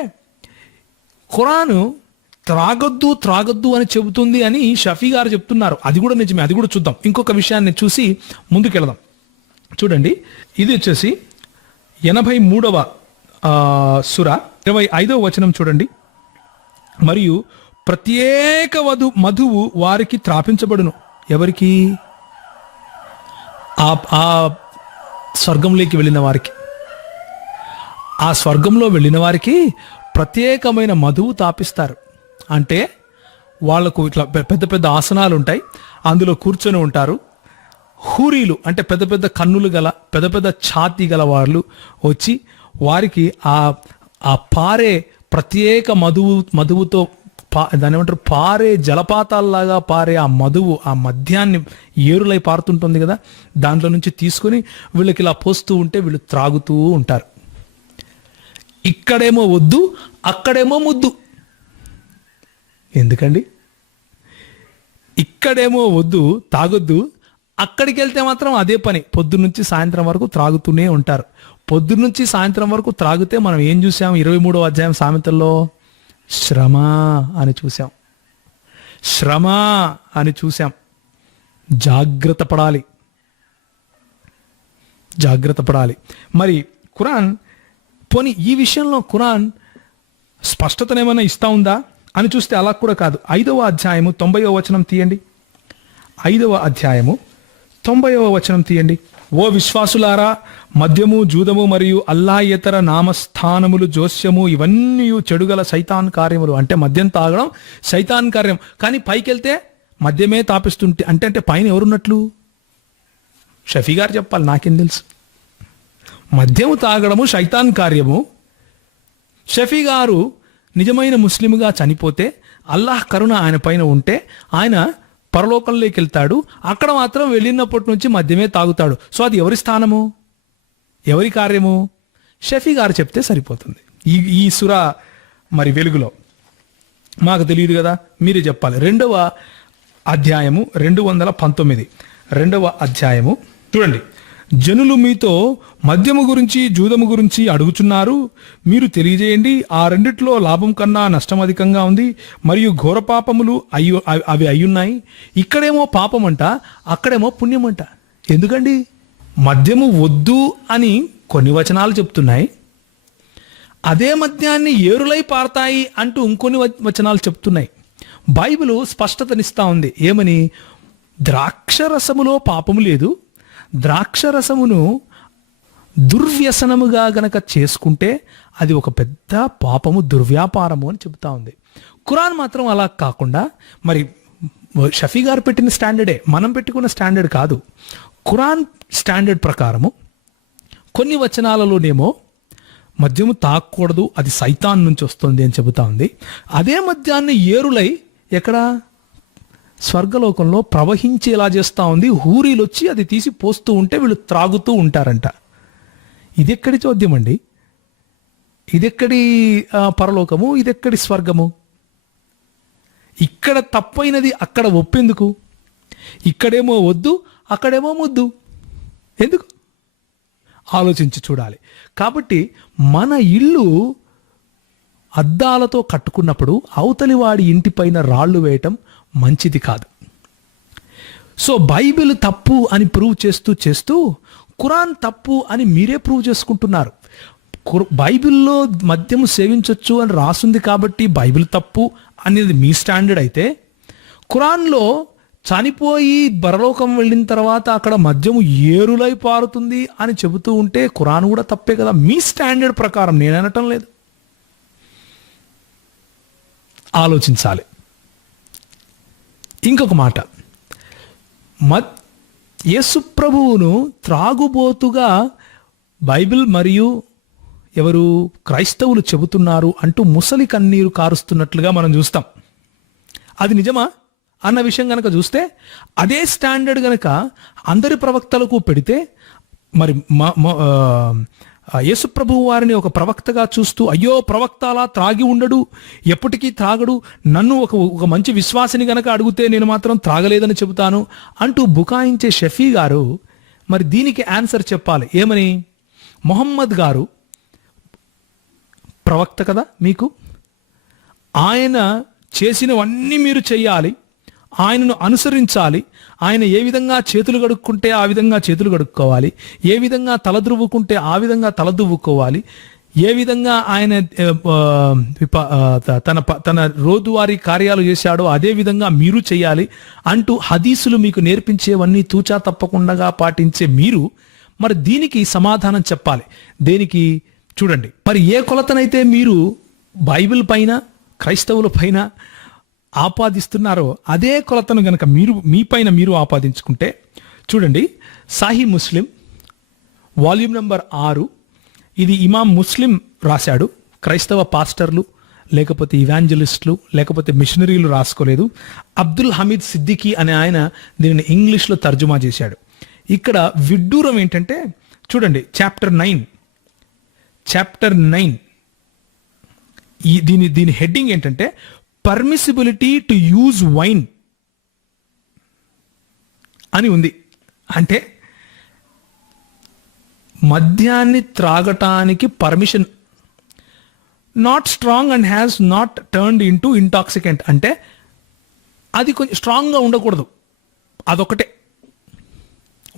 ఖురాను త్రాగొద్దు అని చెబుతుంది అని షఫీ గారు చెప్తున్నారు. అది కూడా నిజమే, అది కూడా చూద్దాం. ఇంకొక విషయాన్ని చూసి ముందుకెళదాం. చూడండి, ఇది వచ్చేసి 83వ సుర 25వ వచనం చూడండి. మరియు ప్రత్యేక మధువు వారికి త్రాపించబడును. ఎవరికి? ఆ స్వర్గంలోకి వెళ్ళిన వారికి. ఆ స్వర్గంలో వెళ్ళిన వారికి ప్రత్యేకమైన మధువు తాపిస్తారు. అంటే వాళ్లకు ఇట్లా పెద్ద పెద్ద ఆసనాలు ఉంటాయి, అందులో కూర్చొని ఉంటారు. హూరీలు అంటే పెద్ద పెద్ద కన్నులు గల, పెద్ద పెద్ద ఛాతీ గల వాళ్ళు వచ్చి వారికి ఆ పారే ప్రత్యేక మధువుతో దాని ఏమంటారు, పారే జలపాతాల్లాగా పారే ఆ మధువు, ఆ మద్యాన్ని ఏరులై పారుతుంటుంది కదా, దాంట్లో నుంచి తీసుకొని వీళ్ళకి ఇలా పోస్తూ ఉంటే వీళ్ళు త్రాగుతూ ఉంటారు. ఇక్కడేమో వద్దు, అక్కడేమో ముద్దు. ఎందుకండి? ఇక్కడేమో వద్దు, తాగొద్దు, అక్కడికి వెళ్తే మాత్రం అదే పని. పొద్దున్నుంచి సాయంత్రం వరకు త్రాగుతూనే ఉంటారు. పొద్దున్నుంచి సాయంత్రం వరకు త్రాగితే మనం ఏం చూసాం? 23వ అధ్యాయం సామెతల్లో శ్రమ అని చూసాం. శ్రమ అని చూసాం. జాగ్రత్త పడాలి. మరి ఖురాన్ పోనీ ఈ విషయంలో ఖురాన్ స్పష్టతనేమైనా ఇస్తా ఉందా అని చూస్తే అలా కూడా కాదు. 5వ అధ్యాయము 90వ వచనం తీయండి. 5వ అధ్యాయము 90వ వచనం తీయండి. ఓ విశ్వాసులారా, మద్యము, జూదము మరియు అల్లాయేతర నామస్థానములు, జోస్యము ఇవన్నీ చెడుగల సైతాన్ కార్యములు. అంటే మద్యం తాగడం సైతాన్ కార్యం. కానీ పైకి వెళ్తే మద్యమే తాపిస్తుంటే అంటే పైన ఎవరున్నట్లు? షఫీ గారు చెప్పాలి, నాకేం తెలుసు. మద్యము తాగడము సైతాన్ కార్యము. షఫీ గారు నిజమైన ముస్లింగా చనిపోతే, అల్లాహ్ కరుణ ఆయన పైన ఉంటే ఆయన పరలోకంలోకి వెళ్తాడు. అక్కడ మాత్రం వెళ్ళినప్పటి నుంచి మద్యమే తాగుతాడు. సో అది ఎవరి స్థానము, ఎవరి కార్యము? షఫీ గారు చెప్తే సరిపోతుంది. ఈ సుర మరి వెలుగులో మాకు తెలియదు కదా, మీరే చెప్పాలి. 2వ అధ్యాయము 219. 2వ అధ్యాయము చూడండి. జనులు మీతో మద్యము గురించి, జూదము గురించి అడుగుచున్నారు. మీరు తెలియజేయండి, ఆ రెండిట్లో లాభం కన్నా నష్టం అధికంగా ఉంది, మరియు ఘోర పాపములు అవి అయ్యున్నాయి. ఇక్కడేమో పాపమంట, అక్కడేమో పుణ్యమంట. ఎందుకండి? మద్యము వద్దు అని కొన్ని వచనాలు చెప్తున్నాయి, అదే మద్యాన్ని ఏరులై పారతాయి అంటూ ఇంకొన్ని వచనాలు చెప్తున్నాయి. బైబిల్ స్పష్టతనిస్తా ఉంది. ఏమని? ద్రాక్షరసములో పాపము లేదు, ద్రాక్షరసమును దుర్వ్యసనముగా గనక చేసుకుంటే అది ఒక పెద్ద పాపము, దుర్వ్యాపారము అని చెబుతా ఉంది. ఖురాన్ మాత్రం అలా కాకుండా, మరి షఫీ గారు పెట్టిన స్టాండర్డే, మనం పెట్టుకున్న స్టాండర్డ్ కాదు. ఖురాన్ స్టాండర్డ్ ప్రకారము కొన్ని వచనాలలోనేమో మద్యము తాగకూడదు, అది సైతాన్ నుంచి వస్తుంది అని చెబుతా ఉంది. అదే మద్యాన్ని ఏరులై ఎక్కడ స్వర్గలోకంలో ప్రవహించేలా చేస్తూ ఉంది. హూరీలు వచ్చి అది తీసి పోస్తూ ఉంటే వీళ్ళు త్రాగుతూ ఉంటారంట. ఇదెక్కడి చోద్యం అండి? ఇదెక్కడి పరలోకము? ఇదెక్కడి స్వర్గము? ఇక్కడ తప్పైనది అక్కడ ఒప్పెందుకు? ఇక్కడేమో వద్దు, అక్కడేమో ముద్దు. ఎందుకు? ఆలోచించి చూడాలి. కాబట్టి మన ఇల్లు అద్దాలతో కట్టుకున్నప్పుడు అవతలి వాడి ఇంటిపైన రాళ్ళు వేయటం మంచిది కాదు. సో బైబిల్ తప్పు అని ప్రూవ్ చేస్తూ ఖురాన్ తప్పు అని మీరే ప్రూవ్ చేసుకుంటున్నారు. బైబిల్లో మద్యము సేవించవచ్చు అని రాసుంది కాబట్టి బైబిల్ తప్పు అనేది మీ స్టాండర్డ్ అయితే, ఖురాన్లో చనిపోయి పరలోకం వెళ్ళిన తర్వాత అక్కడ మద్యము ఏరులై పారుతుంది అని చెబుతూ ఉంటే ఖురాన్ కూడా తప్పే కదా మీ స్టాండర్డ్ ప్రకారం. నేను అనటం లేదు. ఆలోచించాలి. ఇంకొక మాట, యేసుప్రభువును త్రాగుబోతుగా బైబిల్ మరియు ఎవరు క్రైస్తవులు చెబుతున్నారు అంటూ ముసలి కన్నీరు కారుస్తున్నట్లుగా మనం చూస్తాం. అది నిజమా అన్న విషయం గనక చూస్తే, అదే స్టాండర్డ్ గనక అందరి ప్రవక్తలకు పెడితే, మరి యేసుప్రభువు వారిని ఒక ప్రవక్తగా చూస్తూ, అయ్యో ప్రవక్త అలా త్రాగి ఉండడు, ఎప్పటికీ త్రాగడు, నన్ను ఒక మంచి విశ్వాసిని గనక అడిగితే నేను మాత్రం త్రాగలేదని చెబుతాను అంటూ బుకాయించే షఫీ గారు మరి దీనికి ఆన్సర్ చెప్పాలి. ఏమని? మొహమ్మద్ గారు ప్రవక్త కదా మీకు, ఆయన చేసినవన్నీ మీరు చెయ్యాలి, ఆయనను అనుసరించాలి, ఆయన ఏ విధంగా చేతులు కడుక్కుంటే ఆ విధంగా చేతులు కడుక్కోవాలి, ఏ విధంగా తలదువ్వుకుంటే ఆ విధంగా తలదువ్వుకోవాలి, ఏ విధంగా ఆయన తన రోజువారీ కార్యాలు చేశాడో అదే విధంగా మీరు చేయాలి అంటూ హదీసులు మీకు నేర్పించేవన్నీ తూచా తప్పకుండా పాటించే మీరు మరి దీనికి సమాధానం చెప్పాలి. దేనికి? చూడండి, మరి ఏ కొలతనైతే మీరు బైబిల్ పైన క్రైస్తవుల పైన ఆపాదిస్తున్నారో అదే కొలతను గనక మీ పైన మీరు ఆపాదించుకుంటే, చూడండి, సాహీ ముస్లిం వాల్యూమ్ నెంబర్ 6, ఇది ఇమాం ముస్లిం రాశాడు. క్రైస్తవ పాస్టర్లు లేకపోతే ఇవాంజలిస్టులు లేకపోతే మిషనరీలు రాసుకోలేదు. అబ్దుల్ హమీద్ సిద్దికీ అనే ఆయన దీనిని ఇంగ్లీష్లో తర్జుమా చేశాడు. ఇక్కడ విడ్డూరం ఏంటంటే, చూడండి, చాప్టర్ 9 దీని హెడ్డింగ్ ఏంటంటే పర్మిసిబిలిటీ టు యూజ్ వైన్ అని ఉంది. అంటే మద్యాన్ని త్రాగటానికి permission, not strong and has not turned into intoxicant. అంటే అది కొంచెం స్ట్రాంగ్గా ఉండకూడదు, అదొకటే.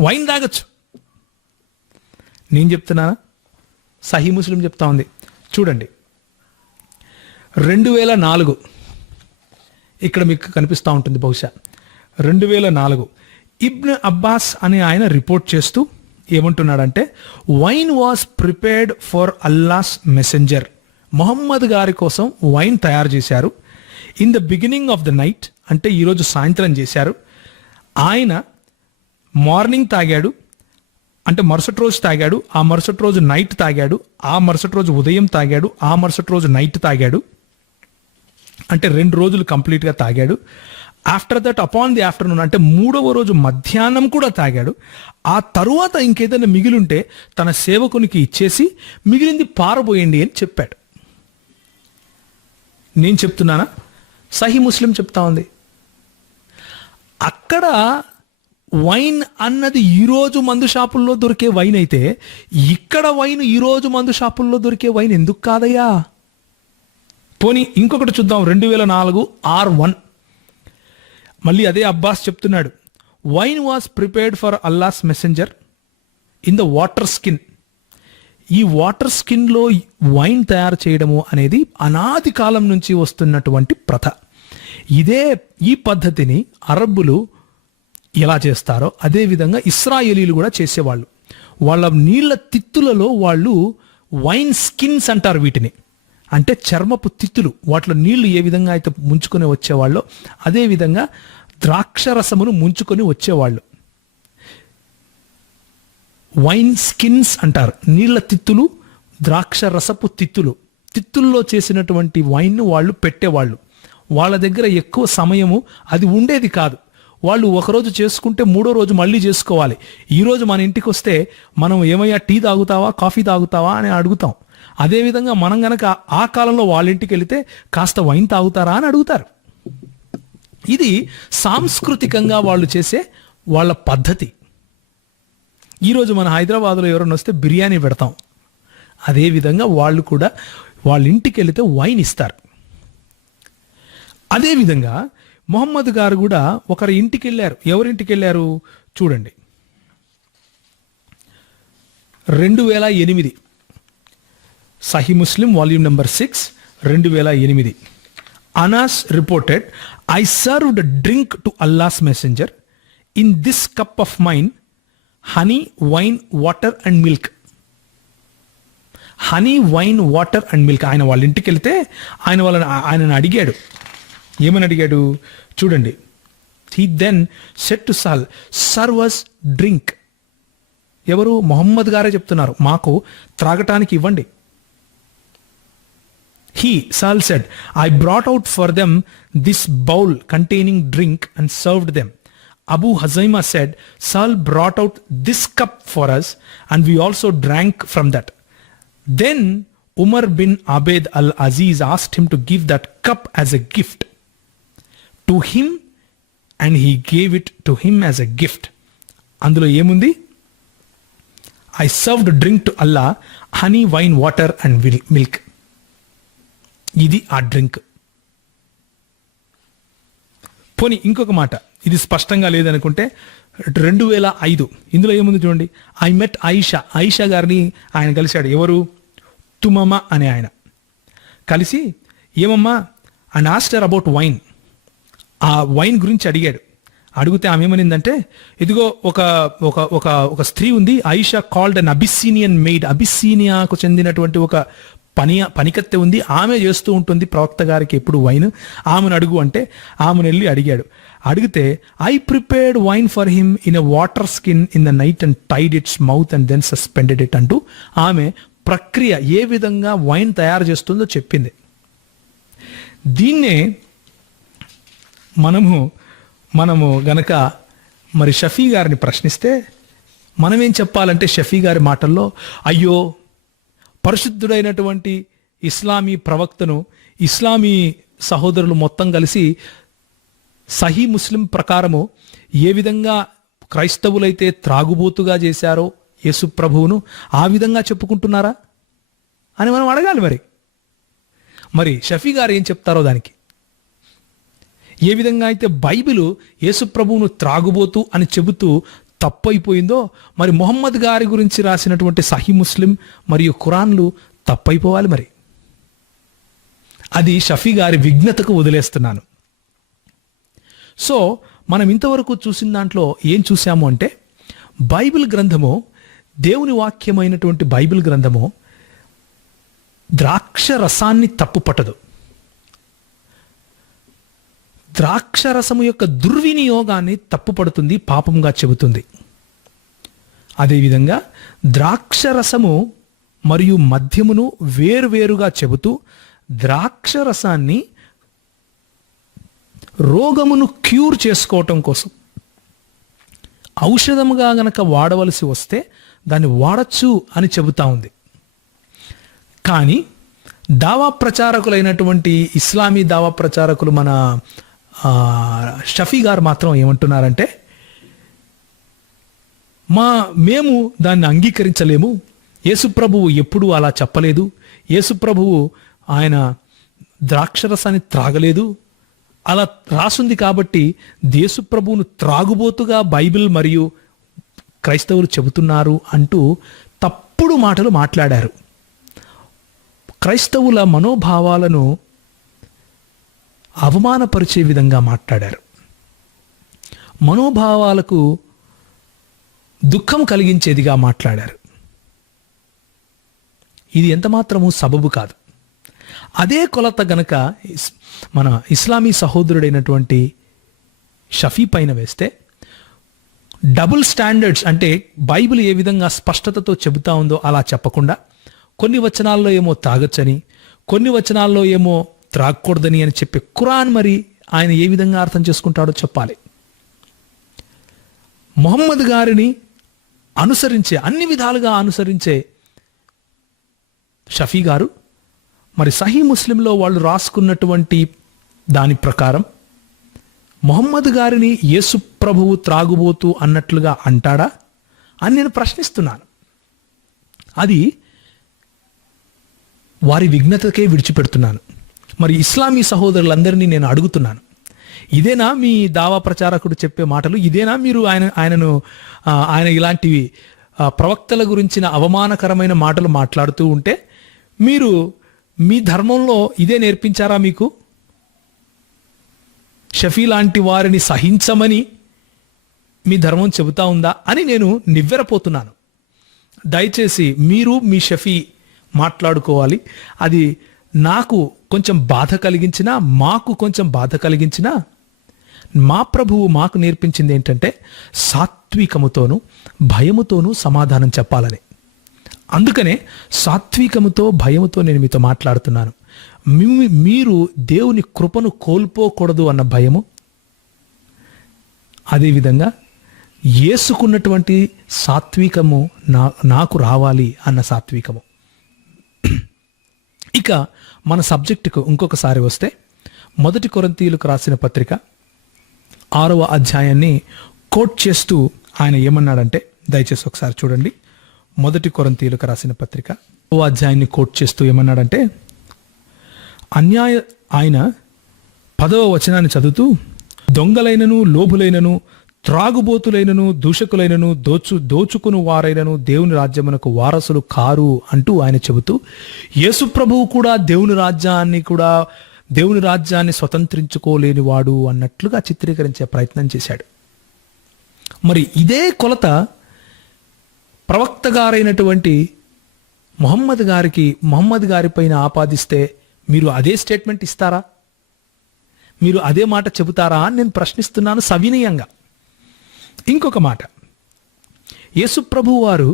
వైన్ తాగొచ్చు. నేను చెప్తున్నానా? సహీ ముస్లిం చెప్తా ఉంది. చూడండి, 2004 ఇక్కడ మీకు కనిపిస్తూ ఉంటుంది బహుశా 2004 ఇబ్న్ అబ్బాస్ అనే ఆయన రిపోర్ట్ చేస్తూ ఏమంటున్నాడంటే, wine was prepared for Allah's messenger. Mohammed గారి కోసం వైన్ తయారు చేశారు. In the beginning of the night, అంటే ఈరోజు సాయంత్రం చేశారు. ఆయన మార్నింగ్ తాగాడు, అంటే మరుసటి రోజు తాగాడు, ఆ మరుసటి రోజు నైట్ తాగాడు, ఆ మరుసటి రోజు ఉదయం తాగాడు, ఆ మరుసటి రోజు నైట్ తాగాడు, అంటే 2 రోజులు కంప్లీట్గా తాగాడు. After that upon the afternoon, అంటే 3వ రోజు మధ్యాహ్నం కూడా తాగాడు. ఆ తరువాత ఇంకేదైనా మిగిలింటే తన సేవకునికి ఇచ్చేసి మిగిలింది పారబోయండి అని చెప్పాడు. నేను చెప్తున్నానా? సహీ ముస్లిం చెప్తా ఉంది. అక్కడ వైన్ అన్నది ఈరోజు మందు షాపుల్లో దొరికే వైన్ అయితే, ఇక్కడ వైన్ ఈరోజు మందు షాపుల్లో దొరికే వైన్ ఎందుకు కాదయ్యా? పోనీ ఇంకొకటి చూద్దాం. 2004 R1 మళ్ళీ అదే అబ్బాస్ చెప్తున్నాడు, wine was prepared for Allah's messenger in the water skin. ఈ వాటర్ స్కిన్లో వైన్ తయారు చేయడము అనేది అనాది కాలం నుంచి వస్తున్నటువంటి ప్రథ. ఈ పద్ధతిని అరబ్బులు ఎలా చేస్తారో అదేవిధంగా ఇస్రాయేలీలు కూడా చేసేవాళ్ళు. వాళ్ళ నీళ్ల తిత్తులలో వాళ్ళు వైన్ స్కిన్స్ అంటారు వీటిని, అంటే చర్మపు తిత్తులు. వాటిలో నీళ్లు ఏ విధంగా అయితే ముంచుకొని వచ్చేవాళ్ళో అదేవిధంగా ద్రాక్షరసమును ముంచుకొని వచ్చేవాళ్ళు. వైన్ స్కిన్స్ అంటారు. నీళ్ల తిత్తులు, ద్రాక్ష రసపు తిత్తుల్లో చేసినటువంటి వైన్ను వాళ్ళు పెట్టేవాళ్ళు. వాళ్ళ దగ్గర ఎక్కువ సమయము అది ఉండేది కాదు. వాళ్ళు ఒకరోజు చేసుకుంటే మూడో రోజు మళ్ళీ చేసుకోవాలి. ఈరోజు మన ఇంటికి వస్తే మనం ఏమయ్యా టీ తాగుతావా, కాఫీ తాగుతావా అని అడుగుతాం. అదేవిధంగా మనం గనక ఆ కాలంలో వాళ్ళ ఇంటికి వెళితే కాస్త వైన్ తాగుతారా అని అడుగుతారు. ఇది సాంస్కృతికంగా వాళ్ళు చేసే వాళ్ళ పద్ధతి. ఈరోజు మన హైదరాబాద్లో ఎవరైనా వస్తే బిర్యానీ పెడతాం. అదేవిధంగా వాళ్ళు కూడా వాళ్ళ ఇంటికి వెళితే వైన్ ఇస్తారు. అదేవిధంగా మొహమ్మద్ గారు కూడా ఒకరి ఇంటికి వెళ్ళారు. ఎవరింటికి వెళ్ళారు చూడండి. 2008 సహీ ముస్లిం volume number 6 2008. Anas reported, I served a drink to Allah's messenger in this cup of mine, honey, wine, water and milk. Honey, wine, water and milk. ఆయన వాళ్ళ ఇంటికి వెళ్తే ఆయనను అడిగాడు. ఏమని అడిగాడు చూడండి. హీ దెన్ సెట్ టు సాల్, సర్వస్ డ్రింక్. ఎవరు? మొహమ్మద్ గారే చెప్తున్నారు, మాకు త్రాగటానికి ఇవ్వండి. He, Saul said, I brought out for them this bowl containing drink and served them. Abu Hazaima said, Saul brought out this cup for us and we also drank from that. Then Umar bin Abed al-Aziz asked him to give that cup as a gift to him and he gave it to him as a gift. అందులో ఏముంది? I served drink to Allah, honey, wine, water and milk. ఇది ఆ drink. పోనీ ఇంకొక మాట, ఇది స్పష్టంగా లేదనుకుంటే 2005 ఇందులో ఏముంది చూడండి. ఐ మెట్ ఆయిషా గారిని ఆయన కలిశాడు. ఎవరు? తుమమ అనే ఆయన కలిసి, ఏమమ్మా అండ్ ఆస్టర్ అబౌట్ వైన్, ఆ వైన్ గురించి అడిగాడు. అడిగితే ఆమె ఏమనిందంటే, ఇదిగో ఒక ఒక ఒక ఒక స్త్రీ ఉంది, ఆయిషా కాల్డ్ అన్ అబిస్సీనియన్ మెయిడ్, అబిస్సీనియాకు చెందినటువంటి ఒక పనికత్తె ఉంది, ఆమె చేస్తూ ఉంటుంది ప్రవక్త గారికి ఎప్పుడు వైన్, ఆమెను అడుగు అంటే ఆమెను వెళ్ళి అడిగాడు. అడిగితే I prepared wine for him in a water skin in the night and tied its mouth and then suspended it అంటూ ఆమె ప్రక్రియ ఏ విధంగా వైన్ తయారు చేస్తుందో చెప్పింది. దీన్నే మనము గనక మరి షఫీ గారిని ప్రశ్నిస్తే మనమేం చెప్పాలంటే, షఫీ గారి మాటల్లో, అయ్యో పరిశుద్ధుడైనటువంటి ఇస్లామీ ప్రవక్తను ఇస్లామీ సహోదరులు మొత్తం కలిసి సహీ ముస్లిం ప్రకారము ఏ విధంగా క్రైస్తవులైతే త్రాగుబోతుగా చేశారో యేసు ప్రభువును, ఆ విధంగా చెప్పుకుంటున్నారా అని మనం అడగాలి. మరి షఫీ గారు ఏం చెప్తారో దానికి. ఏ విధంగా అయితే బైబిలు యేసు ప్రభువును త్రాగుబోతు అని చెబుతూ తప్పైపోయిందో, మరి మొహమ్మద్ గారి గురించి రాసినటువంటి సహీ ముస్లిం మరియు ఖురాన్లు తప్పైపోవాలి. మరి అది షఫీ గారి విఘ్నతకు వదిలేస్తున్నాను. సో మనం ఇంతవరకు చూసిన దాంట్లో ఏం చూసాము అంటే, బైబిల్ గ్రంథము, దేవుని వాక్యమైనటువంటి బైబిల్ గ్రంథము ద్రాక్ష రసాన్ని తప్పుపట్టదు. ద్రాక్షరసము యొక్క దుర్వినియోగాన్ని తప్పుపడుతుంది, పాపంగా చెబుతుంది. అదేవిధంగా ద్రాక్షరసము మరియు మద్యమును వేరువేరుగా చెబుతూ ద్రాక్షరసాన్ని రోగమును క్యూర్ చేసుకోవటం కోసం ఔషధముగా గనక వాడవలసి వస్తే దాన్ని వాడచ్చు అని చెబుతా ఉంది. కానీ దావా ప్రచారకులైనటువంటి ఇస్లామీ దావా ప్రచారకులు మన షఫీ గారు మాత్రం ఏమంటున్నారంటే, మేము దాన్ని అంగీకరించలేము, యేసుప్రభువు ఎప్పుడూ అలా చెప్పలేదు, యేసుప్రభువు ఆయన ద్రాక్షరసాన్ని త్రాగలేదు, అలా రాసుంది కాబట్టి యేసుప్రభువును త్రాగుబోతుగా బైబిల్ మరియు క్రైస్తవులు చెబుతున్నారు అంటూ తప్పుడు మాటలు మాట్లాడారు. క్రైస్తవుల మనోభావాలను అవమానపరిచే విధంగా మాట్లాడారు. మనోభావాలకు దుఃఖం కలిగించేదిగా మాట్లాడారు. ఇది ఎంతమాత్రము సబబు కాదు. అదే కొలత గనక మన ఇస్లామీ సహోదరుడైనటువంటి షఫీ పైన వేస్తే, డబుల్ స్టాండర్డ్స్ అంటే బైబిల్ ఏ విధంగా స్పష్టతతో చెబుతా ఉందో అలా చెప్పకుండా, కొన్ని వచనాల్లో ఏమో తాగొచ్చని, కొన్ని వచనాల్లో ఏమో త్రాగకూడదని అని చెప్పే ఖురాన్ మరి ఆయన ఏ విధంగా అర్థం చేసుకుంటాడో చెప్పాలి. మొహమ్మద్ గారిని అనుసరించే, అన్ని విధాలుగా అనుసరించే షఫీ గారు మరి సహీ ముస్లింలో వాళ్ళు రాసుకున్నటువంటి దాని ప్రకారం మొహమ్మద్ గారిని యేసు ప్రభువు త్రాగుబోతూ అన్నట్లుగా అంటాడా అని నేను ప్రశ్నిస్తున్నాను. అది వారి విఘ్నతకే విడిచిపెడుతున్నాను. మరి ఇస్లామీ సహోదరులందరినీ నేను అడుగుతున్నాను, ఇదేనా మీ దావా ప్రచారకుడు చెప్పే మాటలు? ఇదేనా మీరు ఆయన ఇలాంటివి ప్రవక్తల గురించిన అవమానకరమైన మాటలు మాట్లాడుతూ ఉంటే మీరు మీ ధర్మంలో ఇదే నేర్పించారా? మీకు షఫీ లాంటి వారిని సహించమని మీ ధర్మం చెబుతా ఉందా అని నేను నివ్వెరపోతున్నాను. దయచేసి మీరు మీ షఫీ మాట్లాడుకోవాలి. అది నాకు కొంచెం బాధ కలిగించినా, మాకు కొంచెం బాధ కలిగించినా, మా ప్రభువు మాకు నేర్పించింది ఏంటంటే సాత్వికముతోనూ భయముతోనూ సమాధానం చెప్పాలని. అందుకనే సాత్వికముతో భయముతో నేను మీతో మాట్లాడుతున్నాను. మీరు దేవుని కృపను కోల్పోకూడదు అన్న భయము, అదేవిధంగా యేసుకున్నటువంటి సాత్వికము నాకు రావాలి అన్న సాత్వికము. ఇక మన సబ్జెక్టుకు ఇంకొకసారి వస్తే 1 కొరింథీయులకు రాసిన పత్రిక 6వ అధ్యాయాన్ని కోట్ చేస్తూ ఆయన ఏమన్నాడంటే, దయచేసి ఒకసారి చూడండి. 1 కొరింథీయులకు రాసిన పత్రిక 6వ అధ్యాయాన్ని కోట్ చేస్తూ ఏమన్నాడంటే, ఆయన 10వ వచనాన్ని చదువుతూ, దొంగలైనను లోభులైనను త్రాగుబోతులైనను దూషకులైనను దోచుకుని వారైనను దేవుని రాజ్యమునకు వారసులు కారు అంటూ ఆయన చెబుతూ యేసు ప్రభువు కూడా దేవుని రాజ్యాన్ని స్వతంత్రించుకోలేని వాడు అన్నట్లుగా చిత్రీకరించే ప్రయత్నం చేశాడు. మరి ఇదే కొలత ప్రవక్త గారైనటువంటి మొహమ్మద్ గారిపైన ఆపాదిస్తే మీరు అదే స్టేట్మెంట్ ఇస్తారా? మీరు అదే మాట చెబుతారా అని నేను ప్రశ్నిస్తున్నాను సవినయంగా. ఇంకొక మాట, యేసుప్రభు వారు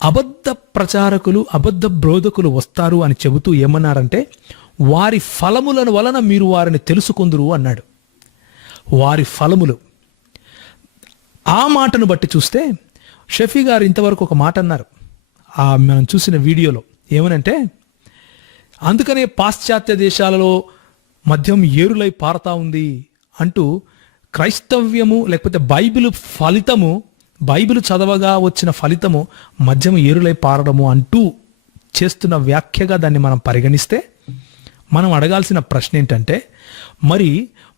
అబద్ధ ప్రచారకులు, అబద్ధ బోధకులు వస్తారు అని చెబుతూ ఏమన్నారంటే, వారి ఫలములను వలన మీరు వారిని తెలుసుకుందురు అన్నాడు. వారి ఫలములు. ఆ మాటను బట్టి చూస్తే షఫీ గారు ఇంతవరకు ఒక మాట అన్నారు మనం చూసిన వీడియోలో. ఏమనంటే, అందుకనే పాశ్చాత్య దేశాలలో మద్యం ఏరులై పారుతా ఉంది అంటూ క్రైస్తవ్యము లేకపోతే బైబిల్ చదవగా వచ్చిన ఫలితము మద్యము ఏరులై పారడము అంటూ చేస్తున్న వ్యాఖ్యగా దాన్ని మనం పరిగణిస్తే మనం అడగాల్సిన ప్రశ్న ఏంటంటే, మరి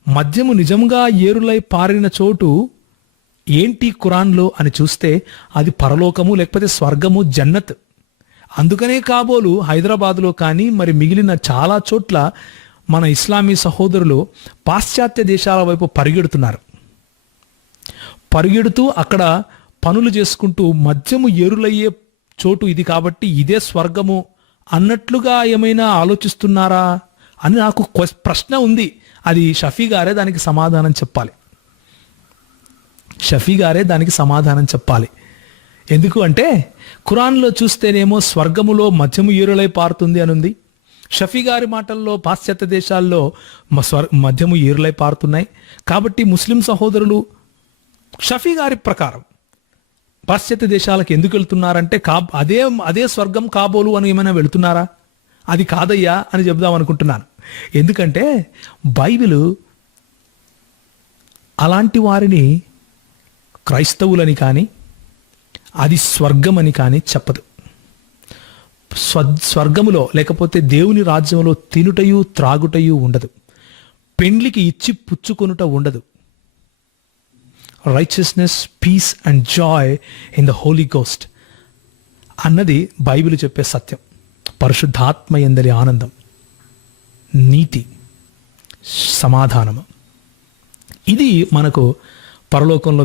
మద్యము నిజంగా ఏరులై పారిన చోటు ఏంటి ఖురాన్లో అని చూస్తే అది పరలోకము లేకపోతే స్వర్గము, జన్నత్. అందుకనే కాబోలు హైదరాబాద్లో కానీ మరి మిగిలిన చాలా చోట్ల మన ఇస్లామీ సహోదరులు పాశ్చాత్య దేశాల వైపు పరిగెడుతూ అక్కడ పనులు చేసుకుంటూ మద్యము ఏరులయ్యే చోటు ఇది కాబట్టి ఇదే స్వర్గము అన్నట్లుగా ఏమైనా ఆలోచిస్తున్నారా అని నాకు ప్రశ్న ఉంది. అది షఫీ గారే దానికి సమాధానం చెప్పాలి. ఎందుకు అంటే ఖురాన్లో చూస్తేనేమో స్వర్గములో మద్యము ఏరులై పారుతుంది అని ఉంది. షఫీ గారి మాటల్లో పాశ్చాత్య దేశాల్లో మద్యము ఏరులై పారుతున్నాయి. కాబట్టి ముస్లిం సహోదరులు షఫీ గారి ప్రకారం పాశ్చాత్య దేశాలకు ఎందుకు వెళ్తున్నారంటే అదే స్వర్గం కాబోలు అని ఏమైనా వెళుతున్నారా? అది కాదయ్యా అని చెబుదాం అనుకుంటున్నాను. ఎందుకంటే బైబిలు అలాంటి వారిని క్రైస్తవులని కానీ అది స్వర్గం అని కానీ చెప్పదు. స్వర్గములో లేకపోతే దేవుని రాజ్యంలో తినుటయు త్రాగుటయు ఉండదు. పెండ్లికి ఇచ్చి పుచ్చుకొనుట ఉండదు. Righteousness, peace and joy in the Holy Ghost అన్నది బైబిల్ చెప్పే సత్యం. పరిశుద్ధాత్మ యందలి ఆనందం, నీతి, సమాధానము, ఇది మనకు పరలోకంలో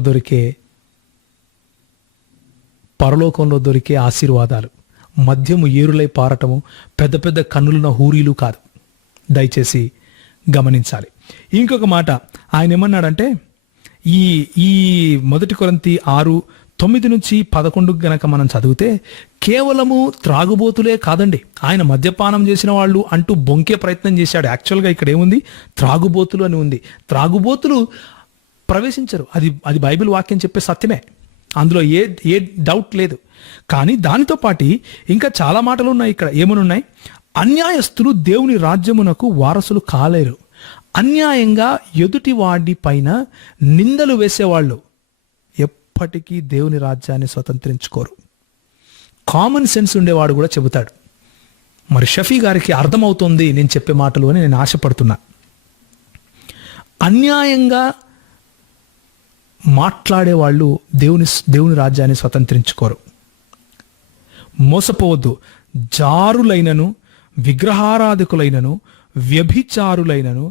దొరికే ఆశీర్వాదాలు. మద్యము ఏరులై పారటము, పెద్ద పెద్ద కన్నులున్న హూరీలు కాదు. దయచేసి గమనించాలి. ఇంకొక మాట ఆయన ఏమన్నాడంటే, ఈ 1 కొరింథీ 9-11 గనక మనం చదివితే కేవలము త్రాగుబోతులే కాదండి, ఆయన మద్యపానం చేసిన వాళ్ళు అంటూ బొంకే ప్రయత్నం చేశాడు. యాక్చువల్గా ఇక్కడ ఏముంది, త్రాగుబోతులు అని ఉంది. త్రాగుబోతులు ప్రవేశించరు, అది బైబిల్ వాక్యం చెప్పే సత్యమే, అందులో ఏ డౌట్ లేదు. కానీ దానితో పాటు ఇంకా చాలా మాటలు ఉన్నాయి. ఇక్కడ ఏమనున్నాయి, అన్యాయస్తులు దేవుని రాజ్యమునకు వారసులు కాలేరు. అన్యాయంగా ఎదుటి వాడి పైన నిందలు వేసేవాళ్ళు ఎప్పటికీ దేవుని రాజ్యాన్ని స్వతంత్రించుకోరు. కామన్ సెన్స్ ఉండేవాడు కూడా చెబుతాడు. మరి షఫీ గారికి అర్థమవుతుంది నేను చెప్పే మాటలు అని నేను ఆశపడుతున్నా. అన్యాయంగా మాట్లాడేవాళ్ళు దేవుని రాజ్యాన్ని స్వతంత్రించుకోరు. మోసపోవద్దు. జారులైనను, విగ్రహారాధకులైనను, వ్యభిచారులైనను,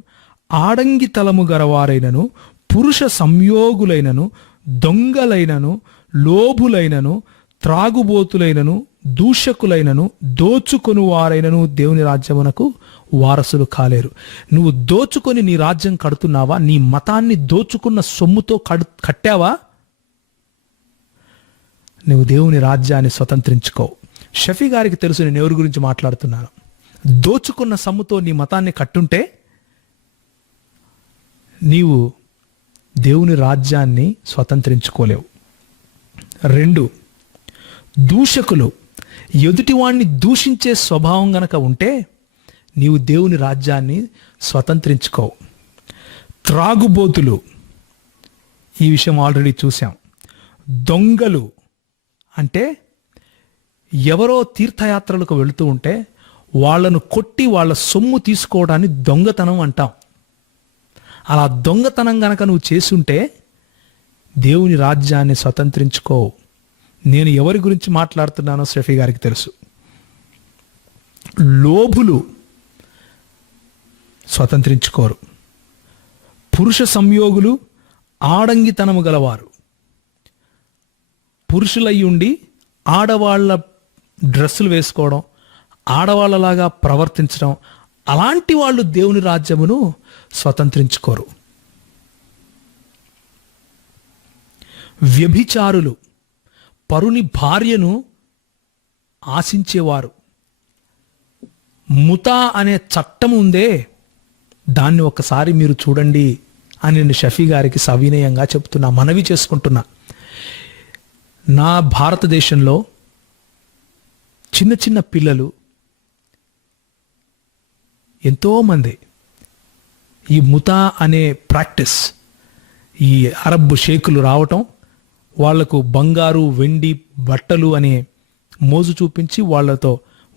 ఆడంగితలము గలవారైనను, పురుష సంయోగులైనను, దొంగలైనను, లోభులైనను, త్రాగుబోతులైనను, దూషకులైనను, దోచుకొను వారైనను దేవుని రాజ్యమునకు వారసులు కాలేరు. నువ్వు దోచుకొని నీ రాజ్యం కడుతున్నావా? నీ మతాన్ని దోచుకున్న సొమ్ముతో కట్టావా? నువ్వు దేవుని రాజ్యాన్ని స్వతంత్రించుకో. షఫీ గారికి తెలుసు నేను ఎవరి గురించి మాట్లాడుతున్నాను. దోచుకున్న సొమ్ముతో నీ మతాన్ని కట్టుంటే నీవు దేవుని రాజ్యాన్ని స్వతంత్రించుకోలేవు. 2, దూషకులు, ఎదుటివాణ్ణి దూషించే స్వభావం గనక ఉంటే నీవు దేవుని రాజ్యాన్ని స్వతంత్రించుకోవు. త్రాగుబోతులు, ఈ విషయం ఆల్రెడీ చూసాం. దొంగలు అంటే ఎవరో తీర్థయాత్రలకు వెళుతూ ఉంటే వాళ్ళను కొట్టి వాళ్ళ సొమ్ము తీసుకోవడాన్ని దొంగతనం అంటాం. అలా దొంగతనం గనక నువ్వు చేసుంటే దేవుని రాజ్యాన్ని స్వతంత్రించుకో. నేను ఎవరి గురించి మాట్లాడుతున్నానో షఫీ గారికి తెలుసు. లోభులు స్వతంత్రించుకోరు. పురుష సంయోగులు, ఆడంగితనము గలవారు, పురుషులయ్యుండి ఆడవాళ్ళ డ్రెస్సులు వేసుకోవడం, ఆడవాళ్ళలాగా ప్రవర్తించడం, అలాంటి వాళ్ళు దేవుని రాజ్యమును స్వతంత్రించుకోరు. వ్యభిచారులు, పరుని భార్యను ఆశించేవారు. ముతా అనే చట్టం ఉందే, దాన్ని ఒక్కసారి మీరు చూడండి అని నేను షఫీ గారికి సవినయంగా చెప్తున్నా, మనవి చేసుకుంటున్నా. నా భారతదేశంలో చిన్న చిన్న పిల్లలు ఎంతోమంది ఈ ముతా అనే ప్రాక్టీస్, ఈ అరబ్ షేకులు రావటం, వాళ్లకు బంగారు వెండి బట్టలు అనే మోజు చూపించి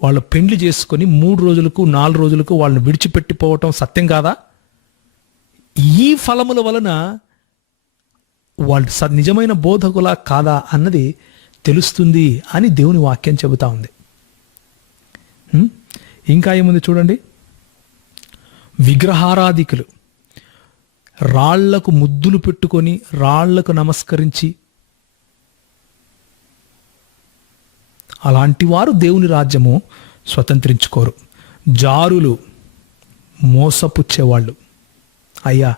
వాళ్ళ పెండ్లి చేసుకొని 3 రోజులకు 4 రోజులకు వాళ్ళని విడిచిపెట్టిపోవటం సత్యం కాదా? ఈ ఫలముల వలన వాళ్ళు నిజమైన బోధకులా కాదా అన్నది తెలుస్తుంది అని దేవుని వాక్యం చెబుతా ఉంది. ఇంకా ఏముంది చూడండి. విగ్రహారాధికులు, రాళ్లకు ముద్దులు పెట్టుకొని రాళ్లకు నమస్కరించి, అలాంటి వారు దేవుని రాజ్యము స్వతంత్రించుకోరు. జారులు, మోసపుచ్చేవాళ్ళు. అయ్యా,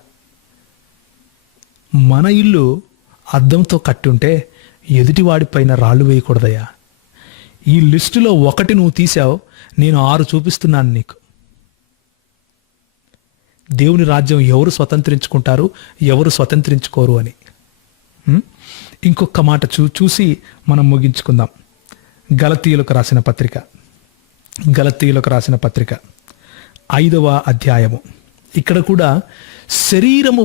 మన ఇల్లు అద్దంతో కట్టుంటే ఎదుటివాడిపైన రాళ్ళు వేయకూడదయ్యా. ఈ లిస్టులో 1 నువ్వు తీసావు, నేను 6 చూపిస్తున్నాను నీకు. దేవుని రాజ్యం ఎవరు స్వతంత్రించుకుంటారు, ఎవరు స్వతంత్రించుకోరు అని. ఇంకొక మాట చూసి మనం ముగించుకుందాం. గలతీయులకు రాసిన పత్రిక 5వ అధ్యాయము. ఇక్కడ కూడా శరీరము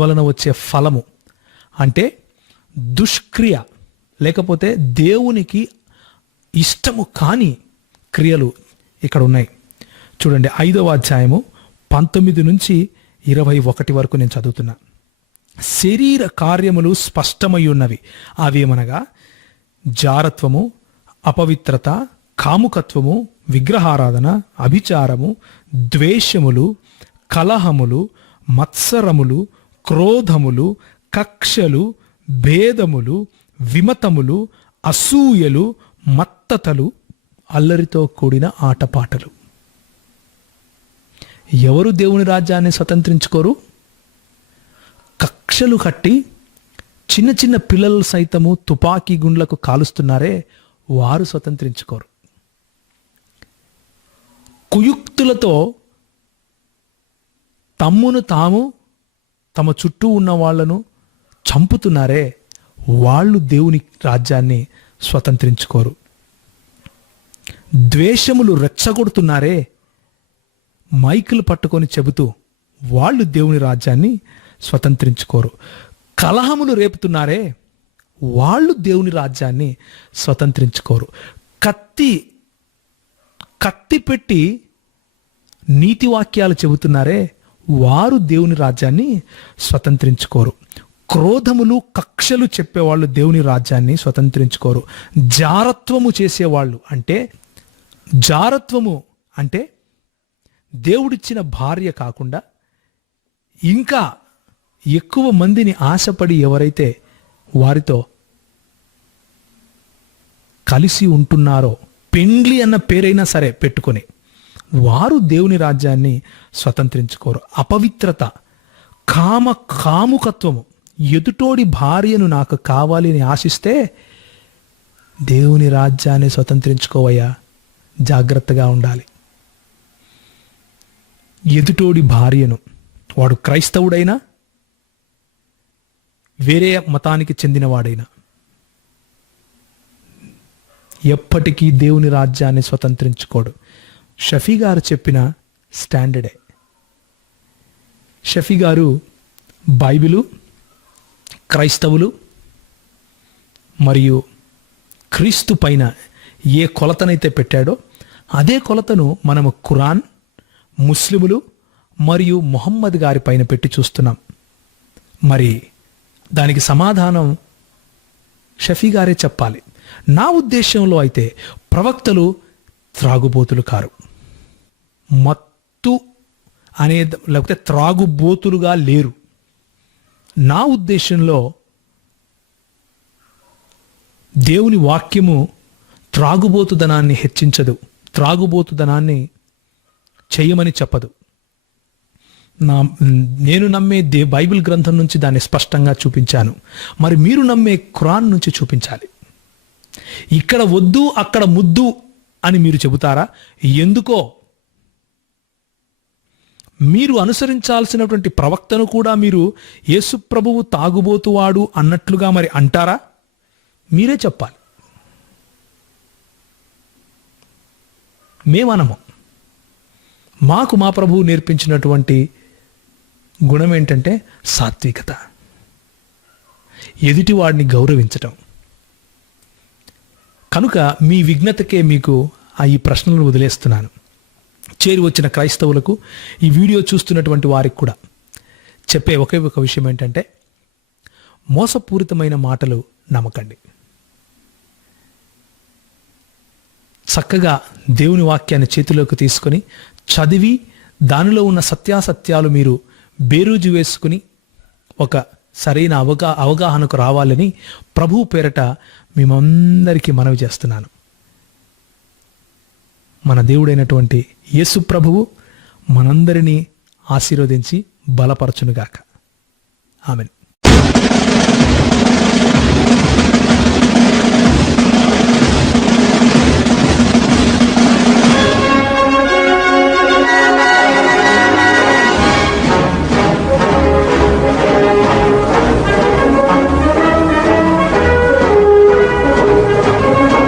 వలన వచ్చే ఫలము అంటే దుష్క్రియ, లేకపోతే దేవునికి ఇష్టము కాని క్రియలు ఇక్కడ ఉన్నాయి. చూడండి, 5వ అధ్యాయము 19-21 వరకు నేను చదువుతున్నా. శరీర కార్యములు స్పష్టమై ఉన్నవి. అవేమనగా జారత్వము, అపవిత్రత, కాముకత్వము, విగ్రహారాధన, అభిచారము, ద్వేషములు, కలహములు, మత్సరములు, క్రోధములు, కక్షలు, భేదములు, విమతములు, అసూయలు, మత్తతలు, అల్లరితో కూడిన ఆటపాటలు. ఎవరు దేవుని రాజ్యాన్ని స్వతంత్రించుకోరు? కక్షలు కట్టి చిన్న చిన్న పిల్లలు సైతము తుపాకీ గుండ్లకు కాలుస్తున్నారే, వారు స్వతంత్రించుకోరు. కుయుక్తులతో తమ్మును తాము తమ చుట్టూ ఉన్న వాళ్లను చంపుతున్నారే, వాళ్ళు దేవుని రాజ్యాన్ని స్వతంత్రించుకోరు. ద్వేషములు రెచ్చగొడుతున్నారే, మైకులు పట్టుకొని చెబుతూ వాళ్ళు దేవుని రాజ్యాన్ని స్వతంత్రించుకోరు. కలహములు రేపుతున్నారే, వాళ్ళు దేవుని రాజ్యాన్ని స్వతంత్రించుకోరు. కత్తి పెట్టి నీతి వాక్యాలు చెబుతున్నారే, వారు దేవుని రాజ్యాన్ని స్వతంత్రించుకోరు. క్రోధములు కక్షలు చెప్పేవాళ్ళు దేవుని రాజ్యాన్ని స్వతంత్రించుకోరు. జారత్వము చేసేవాళ్ళు జారత్వము అంటే దేవుడిచ్చిన భార్య కాకుండా ఇంకా ఎక్కువ మందిని ఆశపడి ఎవరైతే వారితో కలిసి ఉంటున్నారో, పెండ్లి అన్న పేరైనా సరే పెట్టుకొని, వారు దేవుని రాజ్యాన్ని స్వతంత్రించుకోరు. అపవిత్రత, కాముకత్వము, ఎదుటోడి భార్యను నాకు కావాలి అని ఆశిస్తే దేవుని రాజ్యాన్ని స్వతంత్రించుకోవయ్యా, జాగ్రత్తగా ఉండాలి. ఎదుటోడి భార్యను, వాడు క్రైస్తవుడైనా వేరే మతానికి చెందినవాడైనా, ఎప్పటికీ దేవుని రాజ్యాన్ని స్వతంత్రించుకోడు. షఫీ గారు చెప్పిన స్టాండర్డే. షఫీ గారు బైబిలు, క్రైస్తవులు మరియు క్రీస్తు పైన ఏ కొలతనైతే పెట్టాడో అదే కొలతను మనము ఖురాన్, ముస్లిములు మరియు ముహమ్మద్ గారి పైన పెట్టి చూస్తున్నాం. మరి దానికి సమాధానం షఫీ గారే చెప్పాలి. నా ఉద్దేశంలో అయితే ప్రవక్తలు త్రాగుబోతులు కారు, మత్తు అనే లేకపోతే త్రాగుబోతులుగా లేరు. నా ఉద్దేశంలో దేవుని వాక్యము త్రాగుబోతుదనాన్ని హెచ్చించదు, త్రాగుబోతుదనాన్ని చేయమని చెప్పదు. నేను నమ్మే బైబిల్ గ్రంథం నుంచి దాన్ని స్పష్టంగా చూపించాను. మరి మీరు నమ్మే ఖురాన్ నుంచి చూపించాలి. ఇక్కడ వద్దు అక్కడ ముద్దు అని మీరు చెబుతారా? ఎందుకో మీరు అనుసరించాల్సినటువంటి ప్రవక్తను కూడా మీరు యేసు ప్రభువు తాగుబోతువాడు అన్నట్లుగా మరి అంటారా? మీరే చెప్పాలి. మేమనము. మాకు మా ప్రభువు నేర్పించినటువంటి గుణం ఏంటంటే సాత్వికత, ఎదుటివాడిని గౌరవించటం. కనుక మీ విఘ్నతకే మీకు ఈ ప్రశ్నలను వదిలేస్తున్నాను. చేరి వచ్చిన క్రైస్తవులకు, ఈ వీడియో చూస్తున్నటువంటి వారికి కూడా చెప్పే ఒకే ఒక విషయం ఏంటంటే, మోసపూరితమైన మాటలు నమ్మకండి. చక్కగా దేవుని వాక్యాన్ని చేతిలోకి తీసుకొని చదివి దానిలో ఉన్న సత్యాసత్యాలు మీరు బేరీజు వేసుకుని ఒక సరైన అవగాహనకు రావాలని ప్రభువు పేరట మేమందరికీ మనవి చేస్తున్నాను. మన దేవుడైనటువంటి యేసు ప్రభువు మనందరినీ ఆశీర్వదించి బలపరచునుగాక. ఆమెన్.